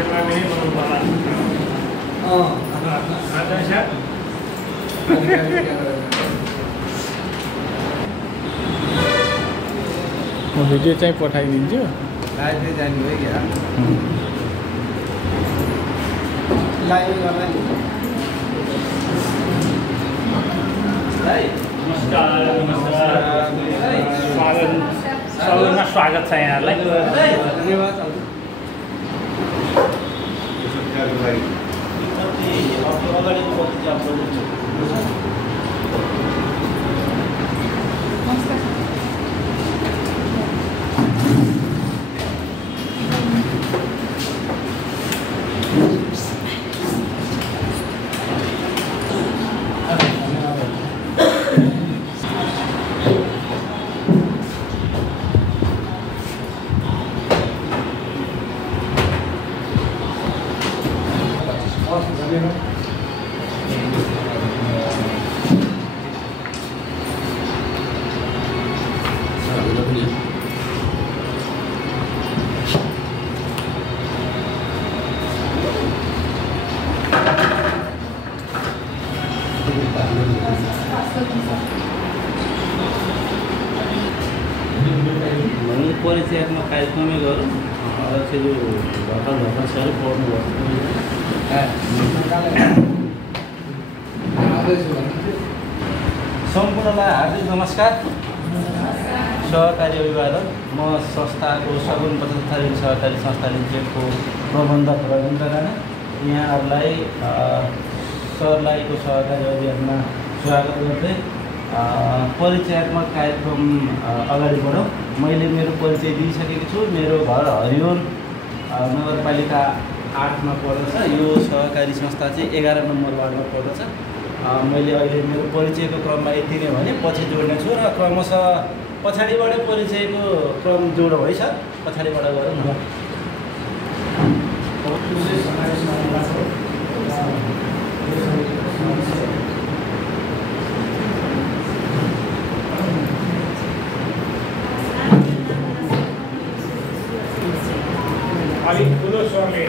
क्यामेरामै बनाउनु पर्ला भिडियो चाहिँ पठाइदिन्छु लाइभ जाने हो क्या लाइभ गर्दा नि नमस्कार स्वागत छ यहाँलाई धन्यवाद परिचयात्मक कार्यक्रमै गरौँ अध्यक्षज्यू भर्खर साह्रै पढ्नुभयो सम्पूर्णलाई हार्दिक नमस्कार। सहकारी अभिवादन। म संस्थाको सगुन तथा ऋण सहकारी संस्था लिमिटेडको प्रबन्धक रविन्द्र राणा यहाँहरूलाई सर्लाहीको सहकारी अभियानमा स्वागत गर्दै परिचयात्मक कार्यक्रम अगाडि बढौँ। मैले मेरो परिचय दिइसकेको छु। मेरो घर हरिओल नगरपालिका 8मा पर्दछ। यो सहकारी संस्था चाहिँ 11 नम्बर वार्डमा पर्दछ। मैले अहिले मेरो परिचयको क्रममा यति नै भने पछि जोड्ने छु र क्रमशः पछाडिबाट परिचयको क्रम जोडौँ है सर। पछाडिबाट गरौँ न। अलिक ठुलो स्वरले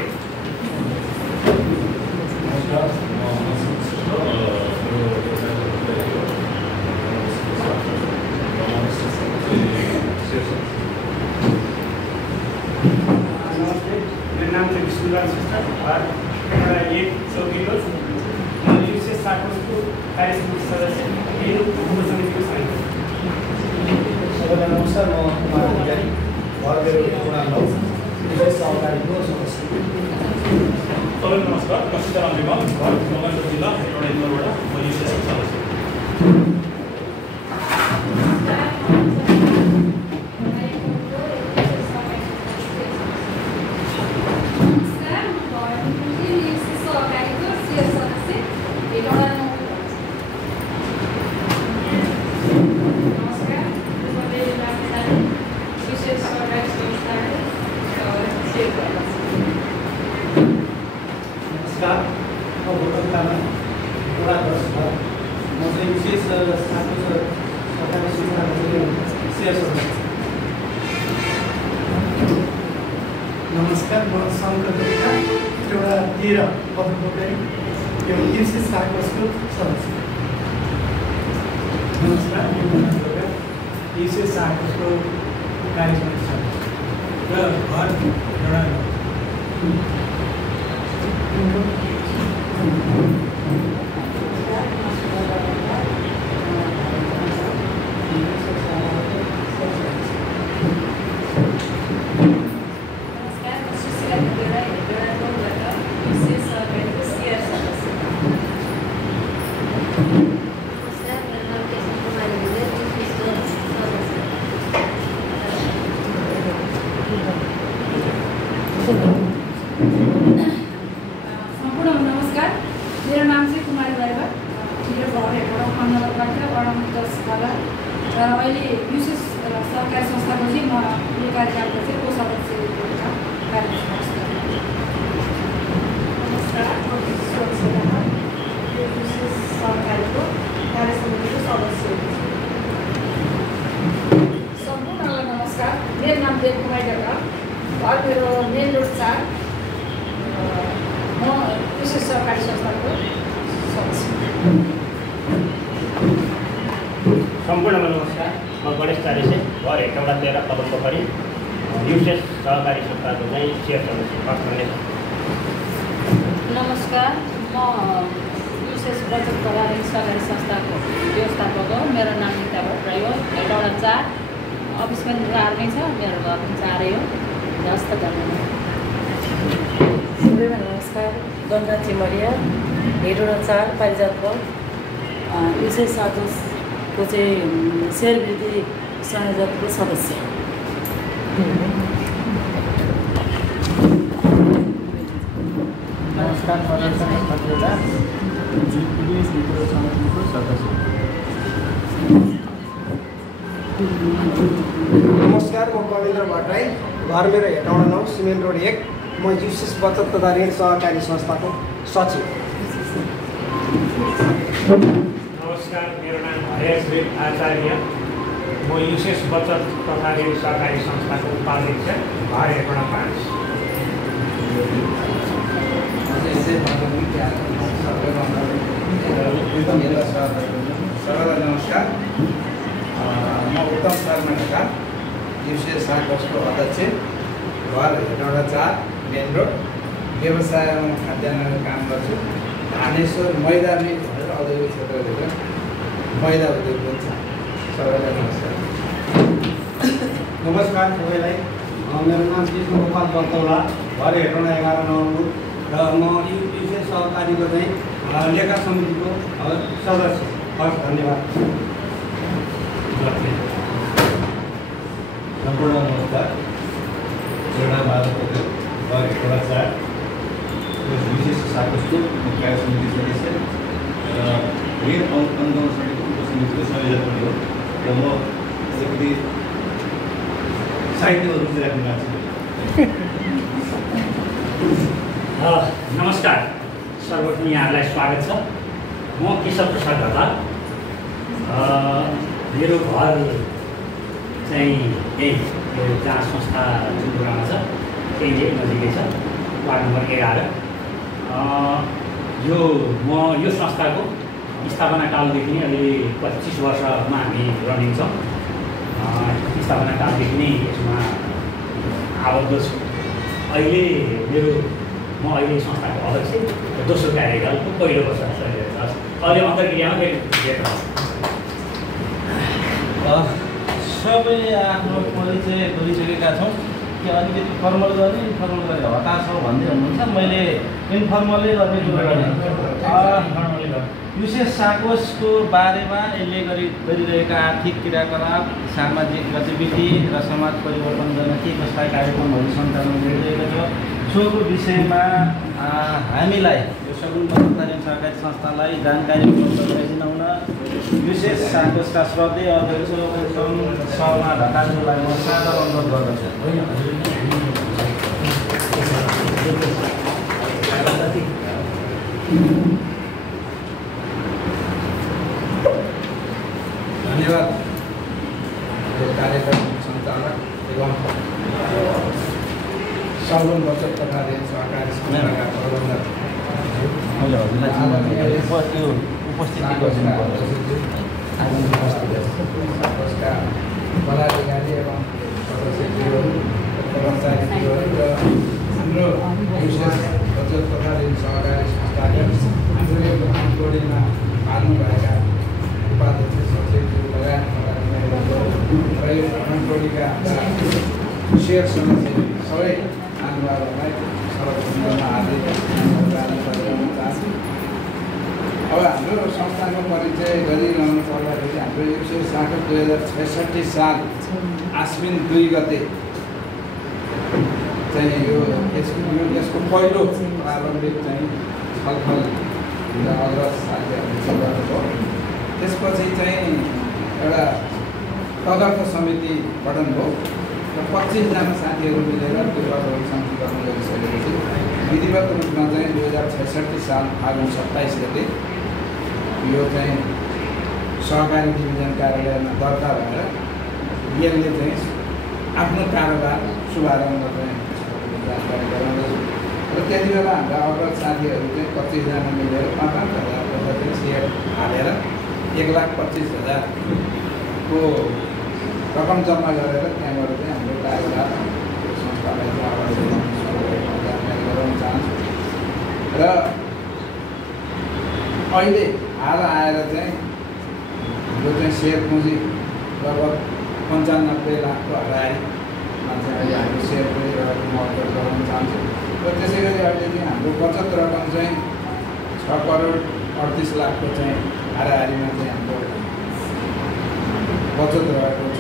मेरो नाम चाहिँ विष्णुलाल श्रेष्ठ घर एउटा 1 चौकीको विशेष शाखाको कार्यसमिति सदस्य उपसमितिको सदस्य। सबैलाई नमस्कार। म कुमार अधिकारी घर मेरो पुरा विशेष सहकारीको सदस्य। सबैलाई नमस्कार। म सीताराम विमल घर मगनपुर जिल्ला एउटा इन्दोरबाट म विशेष सदस्य। नमस्कार। म शङ्कर गुप्ता एउटा 13 पदकोपरी यो विशेष शाखाको सदस्य। नमस्कार। म विशेष शाखाको कार्यसमिति सदस्य र घर एउटा सम्पूर्ण नमस्कार। मेरो नाम चाहिँ कुमारी बाइबा। मेरो घर हेटौँडा नगरपालिका वडा 10 तला र अहिले विशेष सरकारी संस्थाको चाहिँ म यो कार्यक्रमको चाहिँ कोषाध्यक्ष नमस्कार। विशेष सरकारीको कार्यसमितिको सदस्य। सम्पूर्णलाई नमस्कार। मेरो नाम देवकुमारी ढका। घर मेरो मेन रोड 4 विशेष सहकारी संस्थाको सदस्य। सम्पूर्णमा नमस्कार, म गणेश चारेसे घर हेटौँडा 13 पदमपोखरी युसेस सहकारी संस्थाको चाहिँ चेयर सदस्य। नमस्कार, म युसेस बचत प्रभारी सहकारी संस्थाको व्यवस्थापक हो। मेरो नाम निता भट्टराई हो। हेटौँडा 4 अफिस पनि 4 नै छ, मेरो घर पनि 4 हो। हस्त धन्यवाद। सबैमा नमस्कार, गङ्गा चिमरिया, हेटौँडा 4 पारिजात भवन युसेस सातोसको चाहिँ सेयर वृद्धि संयोजकको सदस्य। नमस्कार, प्रदर्शन खतिवटा पुलिस मित्र समितिको सदस्य। नमस्कार, म कविन्द्र भट्टराई, घर मेरो हेटौँडा 9 सिमेन्ट रोड 1, म युसेस बचत तथा ऋण सहकारी संस्थाको सचिव। नमस्कार, मेरो नाम हरेश आचार्य, म युसेस बचत तथा ऋण सहकारी संस्थाको उपाध्यक्ष, घर हेटौँडा 5। सबैलाई नमस्कार, म उत्तम शर्मा ढका, युसेस साकोसको अध्यक्ष, घर हेटौँडा 4 मेन रोड, व्यवसायमा खाद्यान्नको काम गर्छु। धानेश्वर मैदा मिल भनेर औद्योगिक क्षेत्रभित्र मैदा उद्योग पनि छ। सबैलाई नमस्कार। नमस्कार सबैलाई, मेरो नाम कृष्ण गोपाल बन्तौला, घर हेटौँडा 11 नवलपुर र म युसेस सहकारीको चाहिँ लेखा समितिको सदस्य। हस्, धन्यवाद। सम्पूर्ण नमस्कार, मेरो नाम माधव पोखरेल, घर हेटौँडा 4 विशेष साकोसको कार्य समिति सदस्य र ऋण अनुगमन समितिको उपसमितिको संयोजक पनि हो र म अलिकति साहित्यमा रुचि राख्ने मान्छे। नमस्कार, सर्वप्रथम यहाँहरूलाई स्वागत छ। म केशव प्रसाद ढकाल, मेरो घर चाहिँ यही जहाँ संस्था जुन कुरामा छ त्यही नजिकै छ, वार्ड नम्बर 11। म यो संस्थाको स्थापना कालदेखि नै अलि 25 वर्षमा हामी रनिङ छौँ। स्थापना कालदेखि नै यसमा आबद्ध छु। म अहिले संस्थाको अध्यक्ष, दोस्रो कार्यकालको पहिलो वर्ष चलिरहेको छ। अहिले अन्तर्क्रियामा फेरि भेट छ। सबै आफ्नो परिचय गरिसकेका छौँ कि अलिकति फर्मल गर्ने इन्फर्मल गर्ने हताश हो भन्दै हुनुहुन्छ। मैले इन्फर्मलै गर्ने कुरो गरेँ। युसेस साकोसको बारेमा यसले गरिरहेका आर्थिक क्रियाकलाप, सामाजिक गतिविधि र समाज परिवर्तन गर्न के कस्ता कार्यक्रमहरू सञ्चालन गरिरहेको छ सोको विषयमा हामीलाई यो सगुन बचत ऋण सहकारी संस्थालाई जानकारी उपलब्ध गराइदिनुहुन युसेस साकोसका श्रद्धेय अध्यक्ष उत्तम शर्मा ढकालज्यूलाई म सादर अनुरोध गर्दछु। धन्यवाद। कार्यक्रम सञ्चालक एवं सगुन बचत तथा ऋण सहकारी संस्थाका प्रबन्धक साकोसका पदाधिकारी एवं सदस्यज्यूहरू, कर्मचारीज्यूहरू र हाम्रो युसेस बचत तथा ऋण सहकारी संस्थाका हाम्रो यो टोलीमा पाल्नुभएका उपाध्यक्ष, सचिवज्यू लगायत र यो टोलीका शेयर सदस्य सबै महानुभावहरूलाई सर्वप्रथममा हार्दिक धन्यवाद दिन चाहन्छु। अब हाम्रो संस्थाको परिचय गरिरहनु पर्दाखेरि हाम्रो युसेस साकोस 2066 साल आश्विन 2 गते चाहिँ यसको पहिलो प्रारम्भिक चाहिँ छलफल अग्रज साथीहरूले गर्नुभयो। त्यसपछि चाहिँ एउटा तदर्थ समिति गठन भयो र 25 जना साथीहरू मिलेर त्यो तदर्थ समिति गठन गरिसकेपछि विधिवत रूपमा चाहिँ 2066 साल फागुन 27 गते यो चाहिँ सहकारी डिभिजन कार्यालयमा दर्ता भएर यसले चाहिँ आफ्नो कारोबार शुभारम्भ चाहिँ जानकारी गराउँदछु। र त्यति बेला हाम्रा अग्रज साथीहरू चाहिँ 25जना मिलेर 5,000 पैसा चाहिँ सेयर हालेर 1,25,000 को रकम जम्मा गरेर त्यहाँबाट चाहिँ हाम्रो कारोबार संस्थालाई जानकारी गराउन चाहन्छु। र अहिले हाल आएर चाहिँ हाम्रो चाहिँ सेयर पुँजी लगभग 95 लाखको हाराहारीमा चाहिँ अहिले हामी सेयर पुँजी रहेको म अवगत गराउन चाहन्छु। र त्यसै गरी अहिले चाहिँ हाम्रो बचत रकम चाहिँ 6 करोड 38 लाखको चाहिँ हाराहारीमा चाहिँ हाम्रो बचत रहेको छ।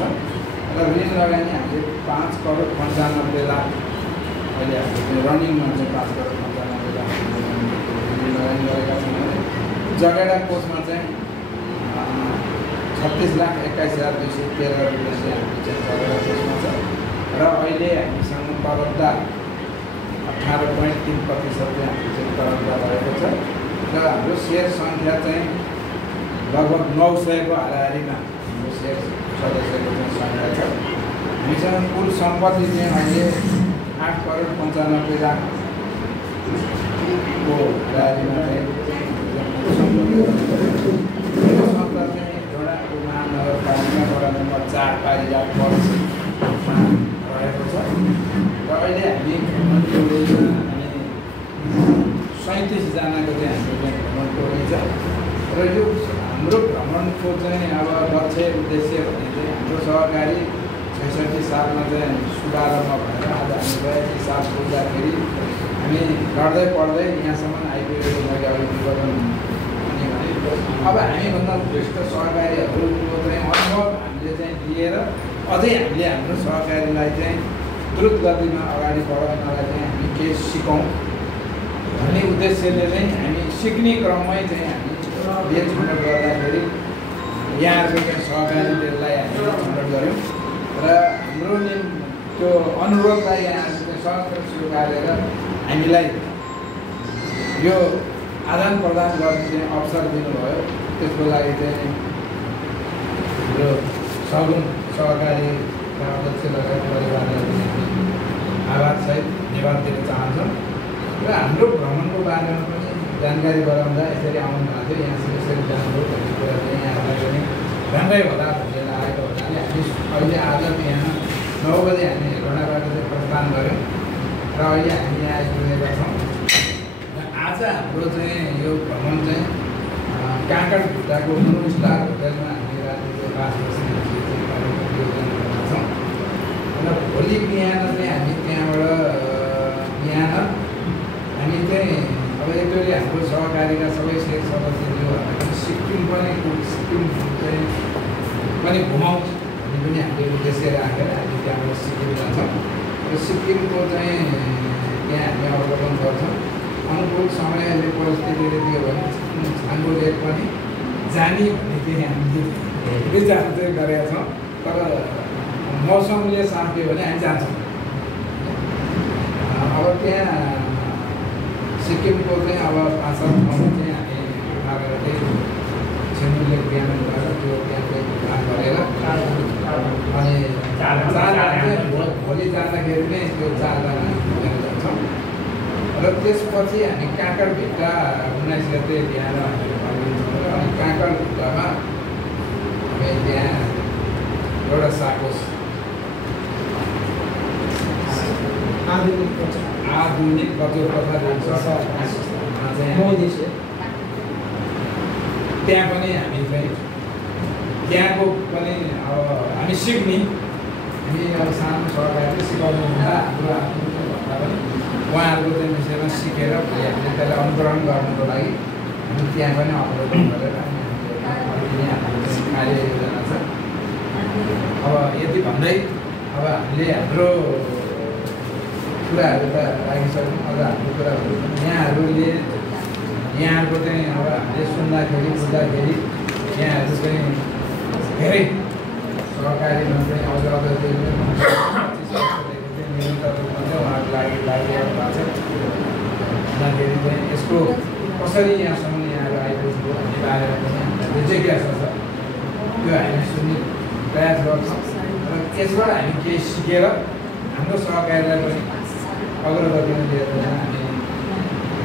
र ऋण लगानी हामीले 5 करोड 95 लाख अहिले हामीले चाहिँ रनिङमा चाहिँ 5 करोड 95 लाख ऋण लगानी गरेका छौँ भने जगेडा कोषमा चाहिँ 36,21,213 रुपियाँ चाहिँ हाम्रो चाहिँ जगेडा कोषमा छ। र अहिले हामीसँग तरलता 18.3% चाहिँ हाम्रो चाहिँ तरलता रहेको छ। र हाम्रो सेयर सङ्ख्या चाहिँ लगभग 900 को हाराहारीमा हाम्रो सेयर सदस्यको चाहिँ सङ्ख्या छ। हामीसँग कुल सम्पत्ति चाहिँ अहिले 8 करोड 95 लाखको हाराहारीमा चाहिँ यो संस्था चाहिँ एउटा महानगरपालिका वडा नम्बर 4 पारिजात पर्समा रहेको छ। र अहिले हामी भ्रमण टोलीमा हामी 37 जनाको चाहिँ हाम्रो चाहिँ भ्रमण टोली छ। र यो हाम्रो भ्रमणको चाहिँ अब लक्ष्य उद्देश्य भने चाहिँ हाम्रो सहकारी 66 सालमा चाहिँ शुभारम्भ भएर आज हामी 82 साल पुग्दाखेरि हामी लड्दै पढ्दै यहाँसम्म आइपुगेको मैले अघि विवरण भने अब हामीभन्दा उत्कृष्ट सहकारीहरूको चाहिँ अनुभव हामीले चाहिँ दिएर अझै हामीले हाम्रो सहकारीलाई चाहिँ द्रुत गतिमा अगाडि बढाउनलाई चाहिँ हामी केही सिकौँ भन्ने उद्देश्यले चाहिँ हामी सिक्ने क्रममै चाहिँ हामी यो छनौट गर्दाखेरि यहाँहरूको चाहिँ सहकारीलाई हामीले छनौट गऱ्यौँ। र हाम्रो त्यो अनुरोधलाई यहाँहरूले चाहिँ सहज स्वीकारेर हामीलाई यो आदान प्रदान गर्ने चाहिँ अवसर दिनुभयो। त्यसको लागि चाहिँ हाम्रो सगुन सहकारीका अध्यक्ष लगायत परिवारलाई आभारसहित धन्यवाद दिन चाहन्छौँ। र हाम्रो भ्रमणको बारेमा पनि जानकारी गराउँदा यसरी आउनु भएको थियो, यहाँ यसरी जानुभयो भन्ने कुरा चाहिँ यहाँहरूलाई पनि राम्रै होला भन्ने लागेको हुनाले हामी अहिले आज बिहान 9 बजे हामी हेरौँडाबाट चाहिँ प्रस्थान गऱ्यौँ र अहिले हामी यहाँ आइपुगेका छौँ। आज हाम्रो चाहिँ यो भ्रमण चाहिँ काँकड भित्ताको ब्लू स्टार होटलमा हामी रातिको 5 बजी योजना गरेका छौँ। र भोलि बिहान चाहिँ हामी त्यहाँबाट बिहान हामी चाहिँ अब एकचोटि हाम्रो सहकारीका सबै सेयर सदस्यज्यूहरूलाई पनि सिक्किम चाहिँ पनि घुमाउँछ भन्ने पनि हामीले उद्देश्य राखेर हामी त्यहाँबाट सिक्किम जान्छौँ। र सिक्किमको चाहिँ त्यहाँ हामी अवलोकन गर्छौँ। अनुकूल समयले परिस्थितिले दियो भने छाङ्गो लेक पनि जाने भन्ने चाहिँ हामीले विचार चाहिँ गरेका छौँ। तर मौसमले साथ दियो भने हामी जान्छौँ। अब त्यहाँ सिक्किमको चाहिँ अब 5-7 ठाउँमा चाहिँ हामी उठाएर चाहिँ छेन्डु लेक बिहान गएर त्यो त्यहाँ चाहिँ काम गरेर अनि भोलि जाँदाखेरि नै त्यो 4 जना घुमेर जान्छौँ। र त्यसपछि हामी काँकडभिट्टा 19 गते बिहान फर्किन्छौँ। अनि काँकडभिट्टामा हामी त्यहाँ एउटा साकोस आधुनिक कचोर कथा त्यहाँ पनि हामी चाहिँ त्यहाँको पनि अब हामी सिक्ने हामी अब सानो सहकारीले सिकाउनु हुँदा हाम्रो आफ्नो भन्दा पनि उहाँहरूको चाहिँ विषयमा सिकेर हामीले त्यसलाई अनुकरण गर्नुको लागि हामी त्यहाँ पनि अवलोकन गरेर हामीले हाम्रो कार्य योजना छ। अब यति भन्दै अब हामीले हाम्रो कुराहरू त राखिसक्यौँ। अझ हाम्रो कुराहरू यहाँहरूको चाहिँ अब हामीले सुन्दाखेरि बुझ्दाखेरि यहाँहरू चाहिँ धेरै सहकारीमा चाहिँ अझ निरन्तर रूपमा चाहिँ उहाँहरूको लागि लागिरहेको भएको छ। भन्दाखेरि चाहिँ यसको कसरी यहाँसम्म यहाँहरू आइपुग्नुभयो भन्ने बारेमा पनि हामीलाई जिज्ञासा छ। त्यो हामी सुन्ने प्रयास गर्छौँ र त्यसबाट हामी केही सिकेर हाम्रो सहकारीलाई पनि अग्रगतिमा लिएर हामी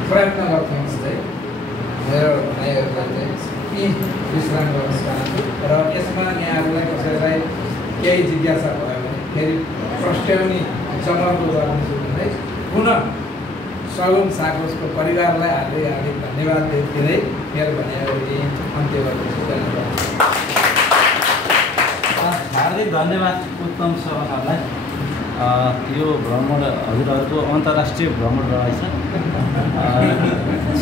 प्रयत्न गर्थ्यौँ चाहिँ मेरो भाइहरूलाई चाहिँ यी विश्राम गर्न चाहन्छु र यसमा यहाँहरूलाई कसैलाई केही जिज्ञासा भयो भने फेरि प्रश्नौनी चमको गर्नेछु भन्दै पुनः सगुन साकोसको परिवारलाई हार्दिक धन्यवाद दिँदै मेरो भनाइ अन्त्य गर्दछु। धन्यवाद। हार्दिक धन्यवाद उत्तम सरहरूलाई। यो भ्रमण हजुरहरूको अन्तर्राष्ट्रिय भ्रमण रहेछ।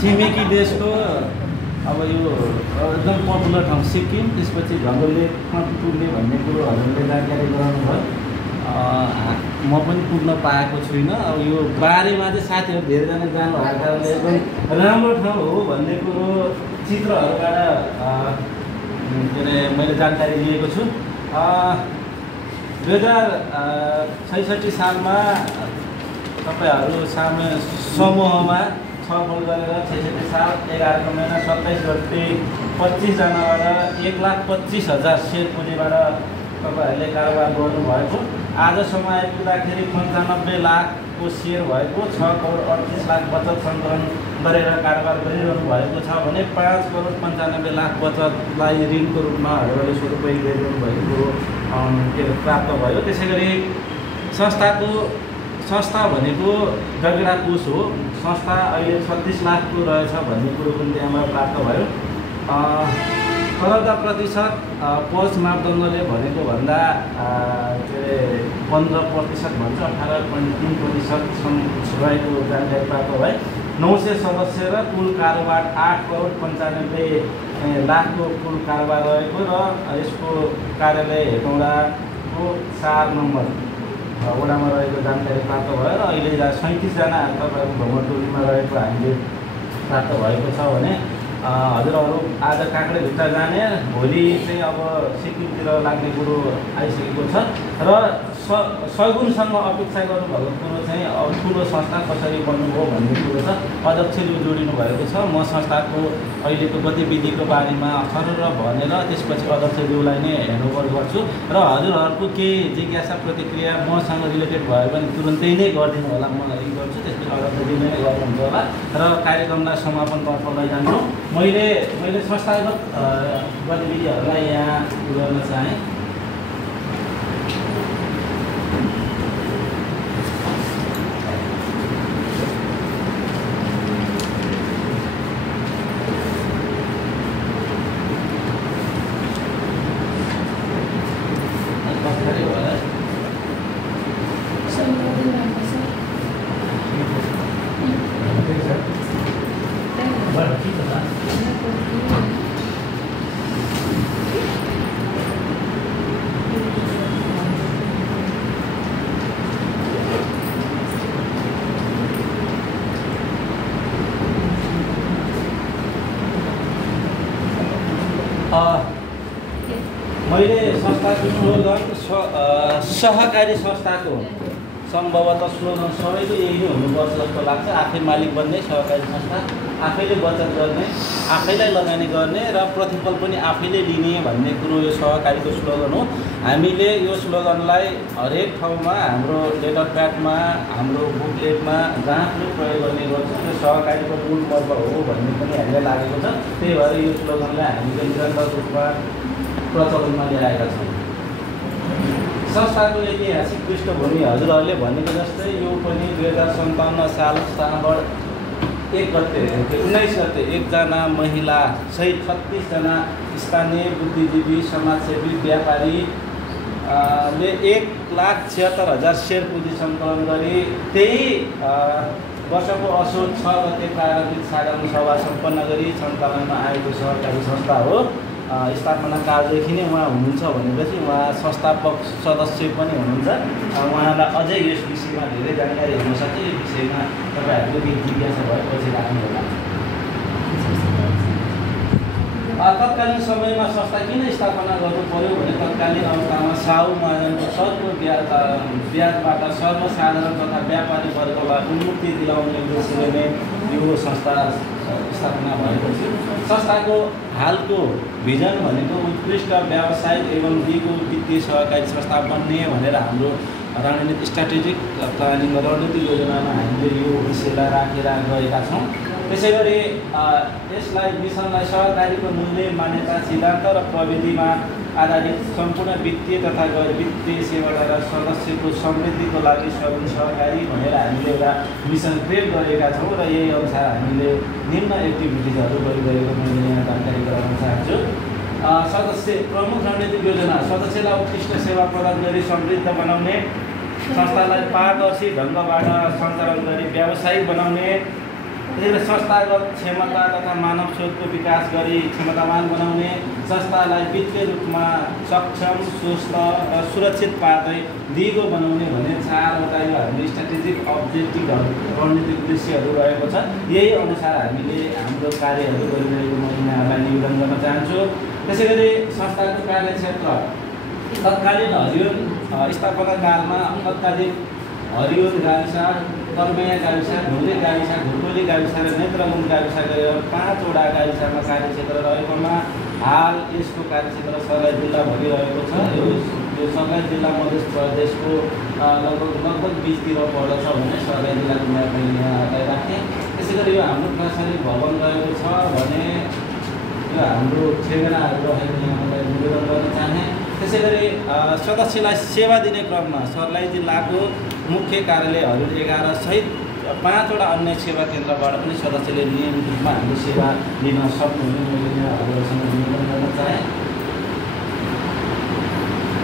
छिमेकी देशको अब यो एकदम पपुलर ठाउँ सिक्किम, त्यसपछि ढङ्गले पुग्ने भन्ने कुरो हजुरले जानकारी गराउनु भयो। म पनि पुग्न पाएको छुइनँ। अब यो बारेमा चाहिँ साथीहरू धेरैजना जानु भएको कारणले एकदम राम्रो ठाउँ हो भन्ने कुरो चित्रहरूबाट के अरे मैले जानकारी लिएको छु। 2066 सालमा तपाईँहरू समूहमा छलफल गरेर 66 साल 11 महिना 27 गते 25 जनाबाट 1,25,000 सेयर पुँजीबाट तपाईँहरूले कारोबार गर्नुभएको। आजसम्म आइपुग्दाखेरि 95 लाखको सेयर भएको, 6 करोड 38 लाख बचत सङ्कलन गरेर कारोबार गरिरहनु भएको छ भने 5 करोड 95 लाख बचतलाई ऋणको रूपमा हजुरहरूले स्वरूपयोग गरिरहनु भएको कुरो प्राप्त भयो। त्यसै गरी संस्था भनेको जगेडा कोष हो। संस्था अहिले 36 लाखको रहेछ भन्ने कुरो पनि त्यहाँबाट प्राप्त भयो। तरलता प्रतिशत पल्स मापदण्डले भनेको भन्दा के अरे 15% भन्छ, 18.3% रहेको जानकारी प्राप्त भए। 900 सदस्य र कुल कारोबार 8 करोड 95 लाखको कुल कारोबार रहेको र यसको कार्यालय हेटौँडाको 4 नम्बर वडामा रहेको जानकारी प्राप्त भयो र अहिले 37 जना तपाईँहरूको भ्रमण टोलीमा रहेको हामीले प्राप्त भएको छ भने हजुरहरू आज काँक्रेभित्र जाने, भोलि चाहिँ अब सिक्किमतिर लाग्ने कुरो आइसकेको छ र सगुनसँग अपेक्षा गर्नुभएको कुरो चाहिँ अब ठुलो संस्था कसरी बन्नुभयो भन्ने कुरो छ। अध्यक्षले जोडिनु भएको छ। म संस्थाको अहिलेको गतिविधिको बारेमा सरर भनेर त्यसपछि अध्यक्षज्यूलाई नै ह्यान्डओभर गर्छु र हजुरहरूको केही जिज्ञासा प्रतिक्रिया मसँग रिलेटेड भयो भने तुरुन्तै नै गरिदिनु होला। म यही गर्छु, त्यसपछि अध्यक्षज्यू नै गर्नुहुन्छ होला र कार्यक्रमलाई समापनतर्फ लैजान्छु। मैले संस्थागत गतिविधिहरूलाई यहाँ गर्न चाहेँ। मैले संस्थाको स्लोगन सहकारी संस्थाको सम्भवतः स्लोगन सबैको यही नै हुनुपर्छ जस्तो लाग्छ। आफै मालिक बन्ने सहकारी संस्था, आफैले बचत गर्ने, आफैलाई लगानी गर्ने र प्रतिफल पनि आफैले लिने भन्ने कुरो यो सहकारीको स्लोगन हो। हामीले यो स्लोगनलाई हरेक ठाउँमा हाम्रो लेटर प्याडमा, हाम्रो बुकलेटमा जहाँ पनि प्रयोग गर्ने गर्छौँ। त्यो सहकारीको मूल पर्व हो भन्ने पनि हामीलाई लागेको छ। त्यही भएर यो स्लोगनलाई हामीले निरन्तर रूपमा प्रचलनमा ल्याएका छौँ। संस्थाको ऐतिहासिक पृष्ठभूमि हजुरहरूले भनेको जस्तै यो पनि 2057 साल श्रावण 1 गते 19 गते एकजना महिला सहित 36 जना स्थानीय बुद्धिजीवी, समाजसेवी, व्यापारी ले 1,76,000 सेयर पुँजी सङ्कलन गरी त्यही वर्षको असोज 6 गते प्रारम्भिक साधारण सभा सम्पन्न गरी सञ्चालनमा आएको सहकारी संस्था हो। स्थापना कालदेखि नै उहाँ हुनुहुन्छ भनेपछि उहाँ संस्थापक सदस्य पनि हुनुहुन्छ। उहाँलाई अझै यस विषयमा धेरै जानकारी हुनसक्छ। यो विषयमा तपाईँहरूको केही जिज्ञासा भएपछि राख्नु होला। तत्कालीन समयमा संस्था किन स्थापना गर्नु पर्यो भने तत्कालीन अवस्थामा साहु महाजनको सर्व ब्याजबाट सर्वसाधारण तथा व्यापारी वर्गलाई उन्मुक्ति दिलाउने उद्देश्यले नै यो संस्था स्थापना भएको थियो। संस्थाको हालको भिजन भनेको उत्कृष्ट व्यावसायिक एवं दिगो वित्तीय सहकारी संस्था बन्ने भनेर हाम्रो रणनीति स्ट्राटेजिक प्लानिङ रणनीति योजनामा हामीले यो विषयलाई राखेर गएका छौँ। त्यसै गरी यसलाई मिसनलाई सहकारीको मूल्य मान्यता सिद्धान्त र प्रविधिमा आधारित सम्पूर्ण वित्तीय तथा गैर वित्तीय सेवाका सदस्यको समृद्धिको लागि सगुण सहकारी भनेर हामीले एउटा मिसन क्रिएट गरेका छौँ र यही अनुसार हामीले निम्न एक्टिभिटिजहरू गरिरहेको मैले यहाँ जानकारी गराउन चाहन्छु। सदस्य प्रमुख रणनीतिक योजना सदस्यलाई उत्कृष्ट सेवा प्रदान गरी समृद्ध बनाउने, संस्थालाई पारदर्शी ढङ्गबाट सञ्चालन गरी व्यावसायिक बनाउने, संस्थागत क्षमता तथा मानव स्रोतको विकास गरी क्षमतावान बनाउने, संस्थालाई वित्तीय रूपमा सक्षम, स्वस्थ र सुरक्षित पार्दै दिगो बनाउने भन्ने 4वटा यो हामीले स्ट्राटेजिक अब्जेक्टिभहरू रणनीतिक उद्देश्यहरू रहेको छ। यही अनुसार हामीले हाम्रो कार्यहरू गरिरहेको म यहाँलाई निवेदन गर्न चाहन्छु। त्यसै गरी संस्थाको कार्यक्षेत्र तत्कालीन हरियोन स्थापना कालमा तत्कालीन हरियोन गाविस, कर्मया गाविस, ढुङ्गे गाविस, घुर्कोली गाविस र नेत्रगुण गाविस गरेर 5वटा गाविसमा कार्यक्षेत्र रहेकोमा हाल यसको कार्यक्षेत्र सर्लाही जिल्लाभरि रहेको छ। यो सर्लाही जिल्ला मध्य प्रदेशको लगभग 20तिर पर्दछ भने सर्लाही जिल्लाको मैले यहाँ राखेँ। त्यसै गरी यो हाम्रो प्रशासनिक भवन रहेको छ भने यो हाम्रो ठेगानाहरू रहेको यहाँलाई निवेदन गर्न चाहे। त्यसै गरी सदस्यलाई सेवा दिने क्रममा सर्लाही जिल्लाको मुख्य कार्यालयहरू 11 सहित 5वटा अन्य सेवा केन्द्रबाट पनि सदस्यले नियमित रूपमा हाम्रो सेवा लिन सक्नुहुने मैले यहाँहरूसँग निवेदन गर्न चाहेँ।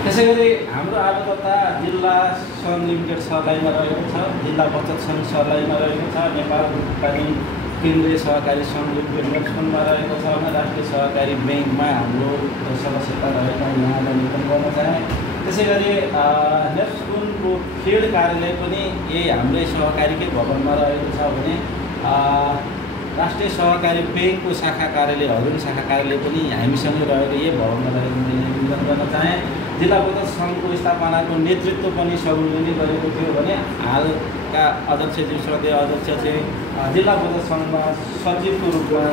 त्यसै गरी हाम्रो आबद्धता जिल्ला सङ्घ लिमिटेड सर्लाहीमा रहेको छ, जिल्ला बचत सङ्घ सर्लाहीमा रहेको छ, नेपाल रूपपानी केन्द्रीय सहकारी सङ्घ लिमिटेड नेप्सकुनमा रहेको छ भने राष्ट्रिय सहकारी ब्याङ्कमा हाम्रो सदस्यता रहेको यहाँलाई निवेदन गर्न चाहे। त्यसै गरी नेप्सकुनको फिल्ड कार्यालय पनि यही हाम्रै सहकारीकै भवनमा रहेको छ भने राष्ट्रिय सहकारी ब्याङ्कको शाखा कार्यालय हरुन शाखा कार्यालय पनि हामीसँगै रहेको यही भवनमा रहेको मैले निवेदन गर्न चाहेँ। जिल्ला बचत सङ्घको स्थापनाको नेतृत्व पनि सगुनले गरेको थियो भने हालका अध्यक्षज्यू श्रद्धेय अध्यक्ष चाहिँ जिल्ला बचत सङ्घमा सचिवको रूपमा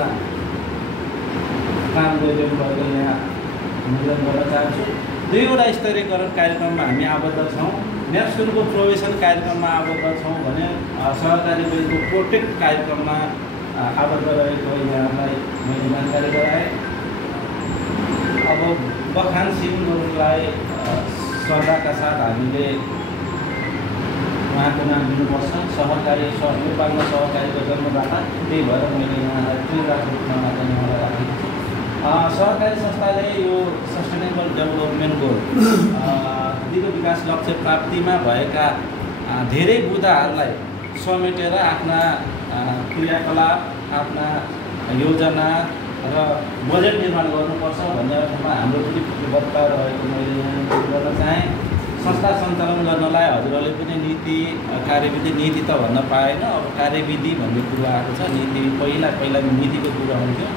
काम गरिरहनु भएको यहाँ निवेदन गर्न चाहन्छु। 2वटा स्तरीयकरण कार्यक्रममा हामी आबद्ध छौँ। नेप्सकुनको प्रोभेसन कार्यक्रममा आबद्ध छौँ भने सहकारी ब्याङ्कको प्रोटेक्ट कार्यक्रममा आबद्ध रहेको यहाँलाई मैले जानकारी गराएँ। अब बखान सिंहलाई श्रद्धाका साथ हामीले उहाँको नाम दिनुपर्छ। सहकारी नेपालमा सहकारीको जन्मदाता, त्यही भएर मैले यहाँलाई त्रिराको रूपमा मात्र यहाँलाई राखेको छु। सहकारी संस्थाले यो सस्टेनेबल डेभलपमेन्ट गोल दिगो विकास लक्ष्य प्राप्तिमा भएका धेरै बुदाहरूलाई समेटेर आफ्ना क्रियाकलाप, आफ्ना योजना र बजेट निर्माण गर्नुपर्छ भन्ने अर्थमा हाम्रो पनि प्रतिबद्धता रहेको मैले यहाँ गर्न चाहेँ। संस्था सञ्चालन गर्नलाई हजुरहरूले पनि नीति कार्यविधि, नीति त भन्न पाएन, अब कार्यविधि भन्ने कुरो आएको छ। नीति पहिला नीतिको कुरो आउँथ्यो,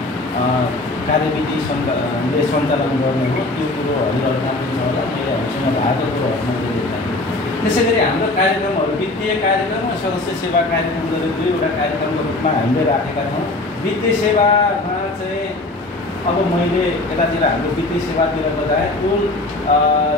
कार्यविधि सञ्चालन गर्ने हो, त्यो कुरो हजुरहरूमा पनि छ होला, मैले हामीसँग भएको कुरोहरूमा देखाएँ। त्यसै गरी हाम्रो कार्यक्रमहरू वित्तीय कार्यक्रम र सदस्य सेवा कार्यक्रम गरेर 2वटा कार्यक्रमको रूपमा हामीले राखेका छौँ। वित्तीय सेवामा चाहिँ अब मैले यतातिर हाम्रो वित्तीय सेवातिर बताएँ। कुल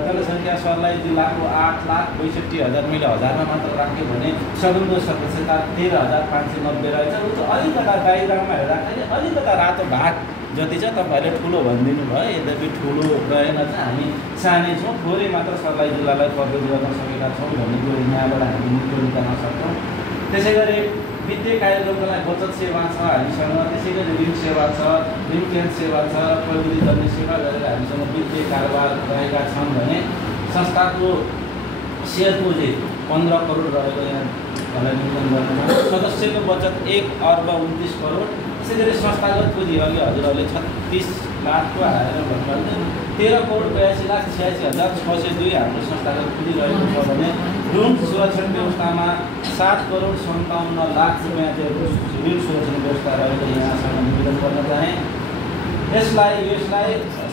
जनसङ्ख्या सर्लाही जिल्लाको 8,62,000 मैले हजारमा मात्र राख्यो भने सगुनको सदस्यता 13,590 रहेछ। ऊ चाहिँ अलिकता डायग्राममा हेर्दाखेरि अलिकता रातो भाग जति छ तपाईँहरूले ठुलो भनिदिनु भयो, यद्यपि ठुलो रहेन चाहिँ हामी सानै छौँ, थोरै मात्र सर्लाही जिल्लालाई कभरेज गर्न सकेका छौँ भन्ने कुरो यहाँबाट हामी निको निकाल्न सक्छौँ। त्यसै गरी वित्तीय कार्यक्रमको लागि बचत सेवा छ हामीसँग, त्यसै गरी ऋण सेवा छ, ऋण केन्द्र सेवा छ, प्रविधि जन्य सेवा गरेर हामीसँग वित्तीय कारोबार रहेका छन् भने संस्थाको सेयर पुँजी 15 करोड रहेको यहाँलाई निवेदन गर्नु। सदस्यको बचत 1,29 करोड। त्यसै गरी संस्थागत पुँजी अघि हजुरहरूले 36 लाखको हालेर भन्नुभयो, 13,82,86,602 हाम्रो संस्थागत पुँजी रहेको छ भने ऋण सुरक्षण व्यवस्थामा 7,57 लाख रुपियाँ चाहिँ ऋण सुरक्षण व्यवस्था रहेको यहाँसँग निवेदन गर्न चाहेँ। यसलाई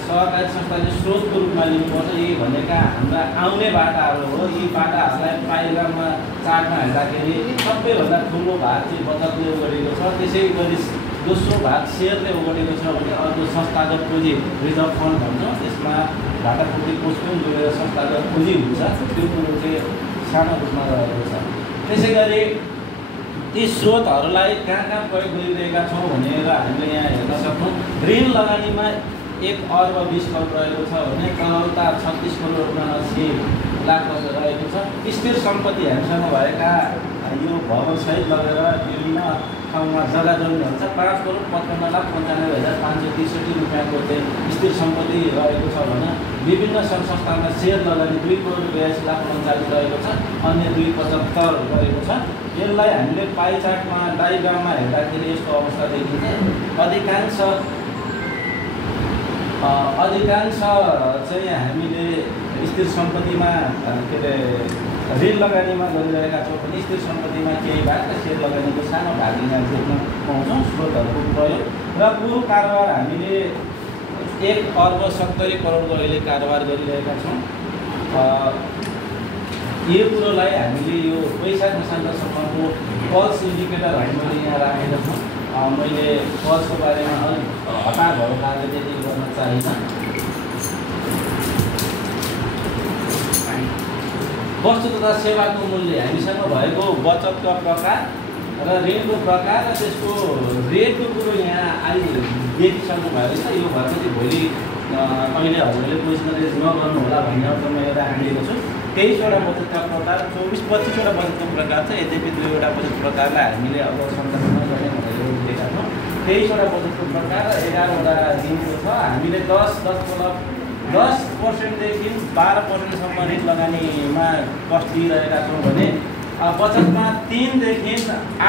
सहकारी संस्थाले स्रोतको रूपमा लिनुपर्छ। यी भनेका हाम्रा आउने बाटाहरू हो। यी बाटाहरूलाई पाइलामा चार्टमा हेर्दाखेरि सबैभन्दा ठुलो भाग चाहिँ बचतले ओगटेको छ, त्यसै गरी दोस्रो भाग सेयरले ओगटेको छ भने अर्को संस्थागत पुँजी रिजर्भ फन्ड भन्छौँ, त्यसमा घाटापूर्ति कोष पनि जोडेर संस्थागत पुँजी हुन्छ। त्यो कुरो चाहिँ सानो रूपमा रहेको छ। त्यसै गरी ती स्रोतहरूलाई कहाँ प्रयोग गरिरहेका छौँ भनेर हामीले यहाँ हेर्न सक्छौँ। ऋण लगानीमा 1 अर्ब 20 करोड रहेको छ भने तरलता 36 करोड 79 लाख रहेको छ। स्थिर सम्पत्ति हामीसँग भएका यो भवनसहित लगेर विभिन्न ठाउँमा जग्गा जमिनहरू छ 5 करोड 55,95,563 रुपियाँको चाहिँ स्थिर सम्पत्ति रहेको छ भने विभिन्न सङ्घ संस्थामा सेयर लगानी 2 करोड 82,39 रहेको छ, अन्य 275 रहेको छ। यसलाई हामीले पाइ चार्टमा डायग्राममा हेर्दाखेरि यस्तो अवस्था देखिन्छ। अधिकांश चाहिँ हामीले स्थिर सम्पत्तिमा के अरे ऋण लगानीमा गरिरहेका छौँ भने स्थिर सम्पत्तिमा केही भाग र सेयर लगानीको सानो भाग यहाँ देख्न पाउँछौँ। स्रोतहरूको प्रयोग र कुल कारोबार हामीले 1 अर्ब 70 करोडको अहिले कारोबार गरिरहेका छौँ। यो कुरोलाई हामीले यो वैशाख मसान्तसम्मको पल्स इन्डिकेटर हामीले यहाँ राखेका छौँ। मैले पल्सको बारेमा अलिक हतार भएको कारणले त्यति गर्न चाहिन्न। वस्तु तथा सेवाको मूल्य हामीसँग भएको बचतका प्रकार र ऋणको प्रकार र त्यसको रेटको कुरो यहाँ अहिले देखिसक्नु भएको छ। यो भएर चाहिँ भोलि अहिले हजुरले क्वेसनराइज नगर्नु होला भन्ने अर्थमा मैले राखिदिएको छु। 23वटा बचतका प्रकार 24-25वटा बचतको प्रकार छ। यद्यपि 2वटा बचत प्रकारलाई हामीले अब सञ्चालन गर्ने भनेर दिएका छौँ। 23वटा बचतको प्रकार र 11वटा ऋणको छ। हामीले 10% देखि 12% ऋण लगानीमा कस्ट दिइरहेका छौँ भने बचतमा 3 देखि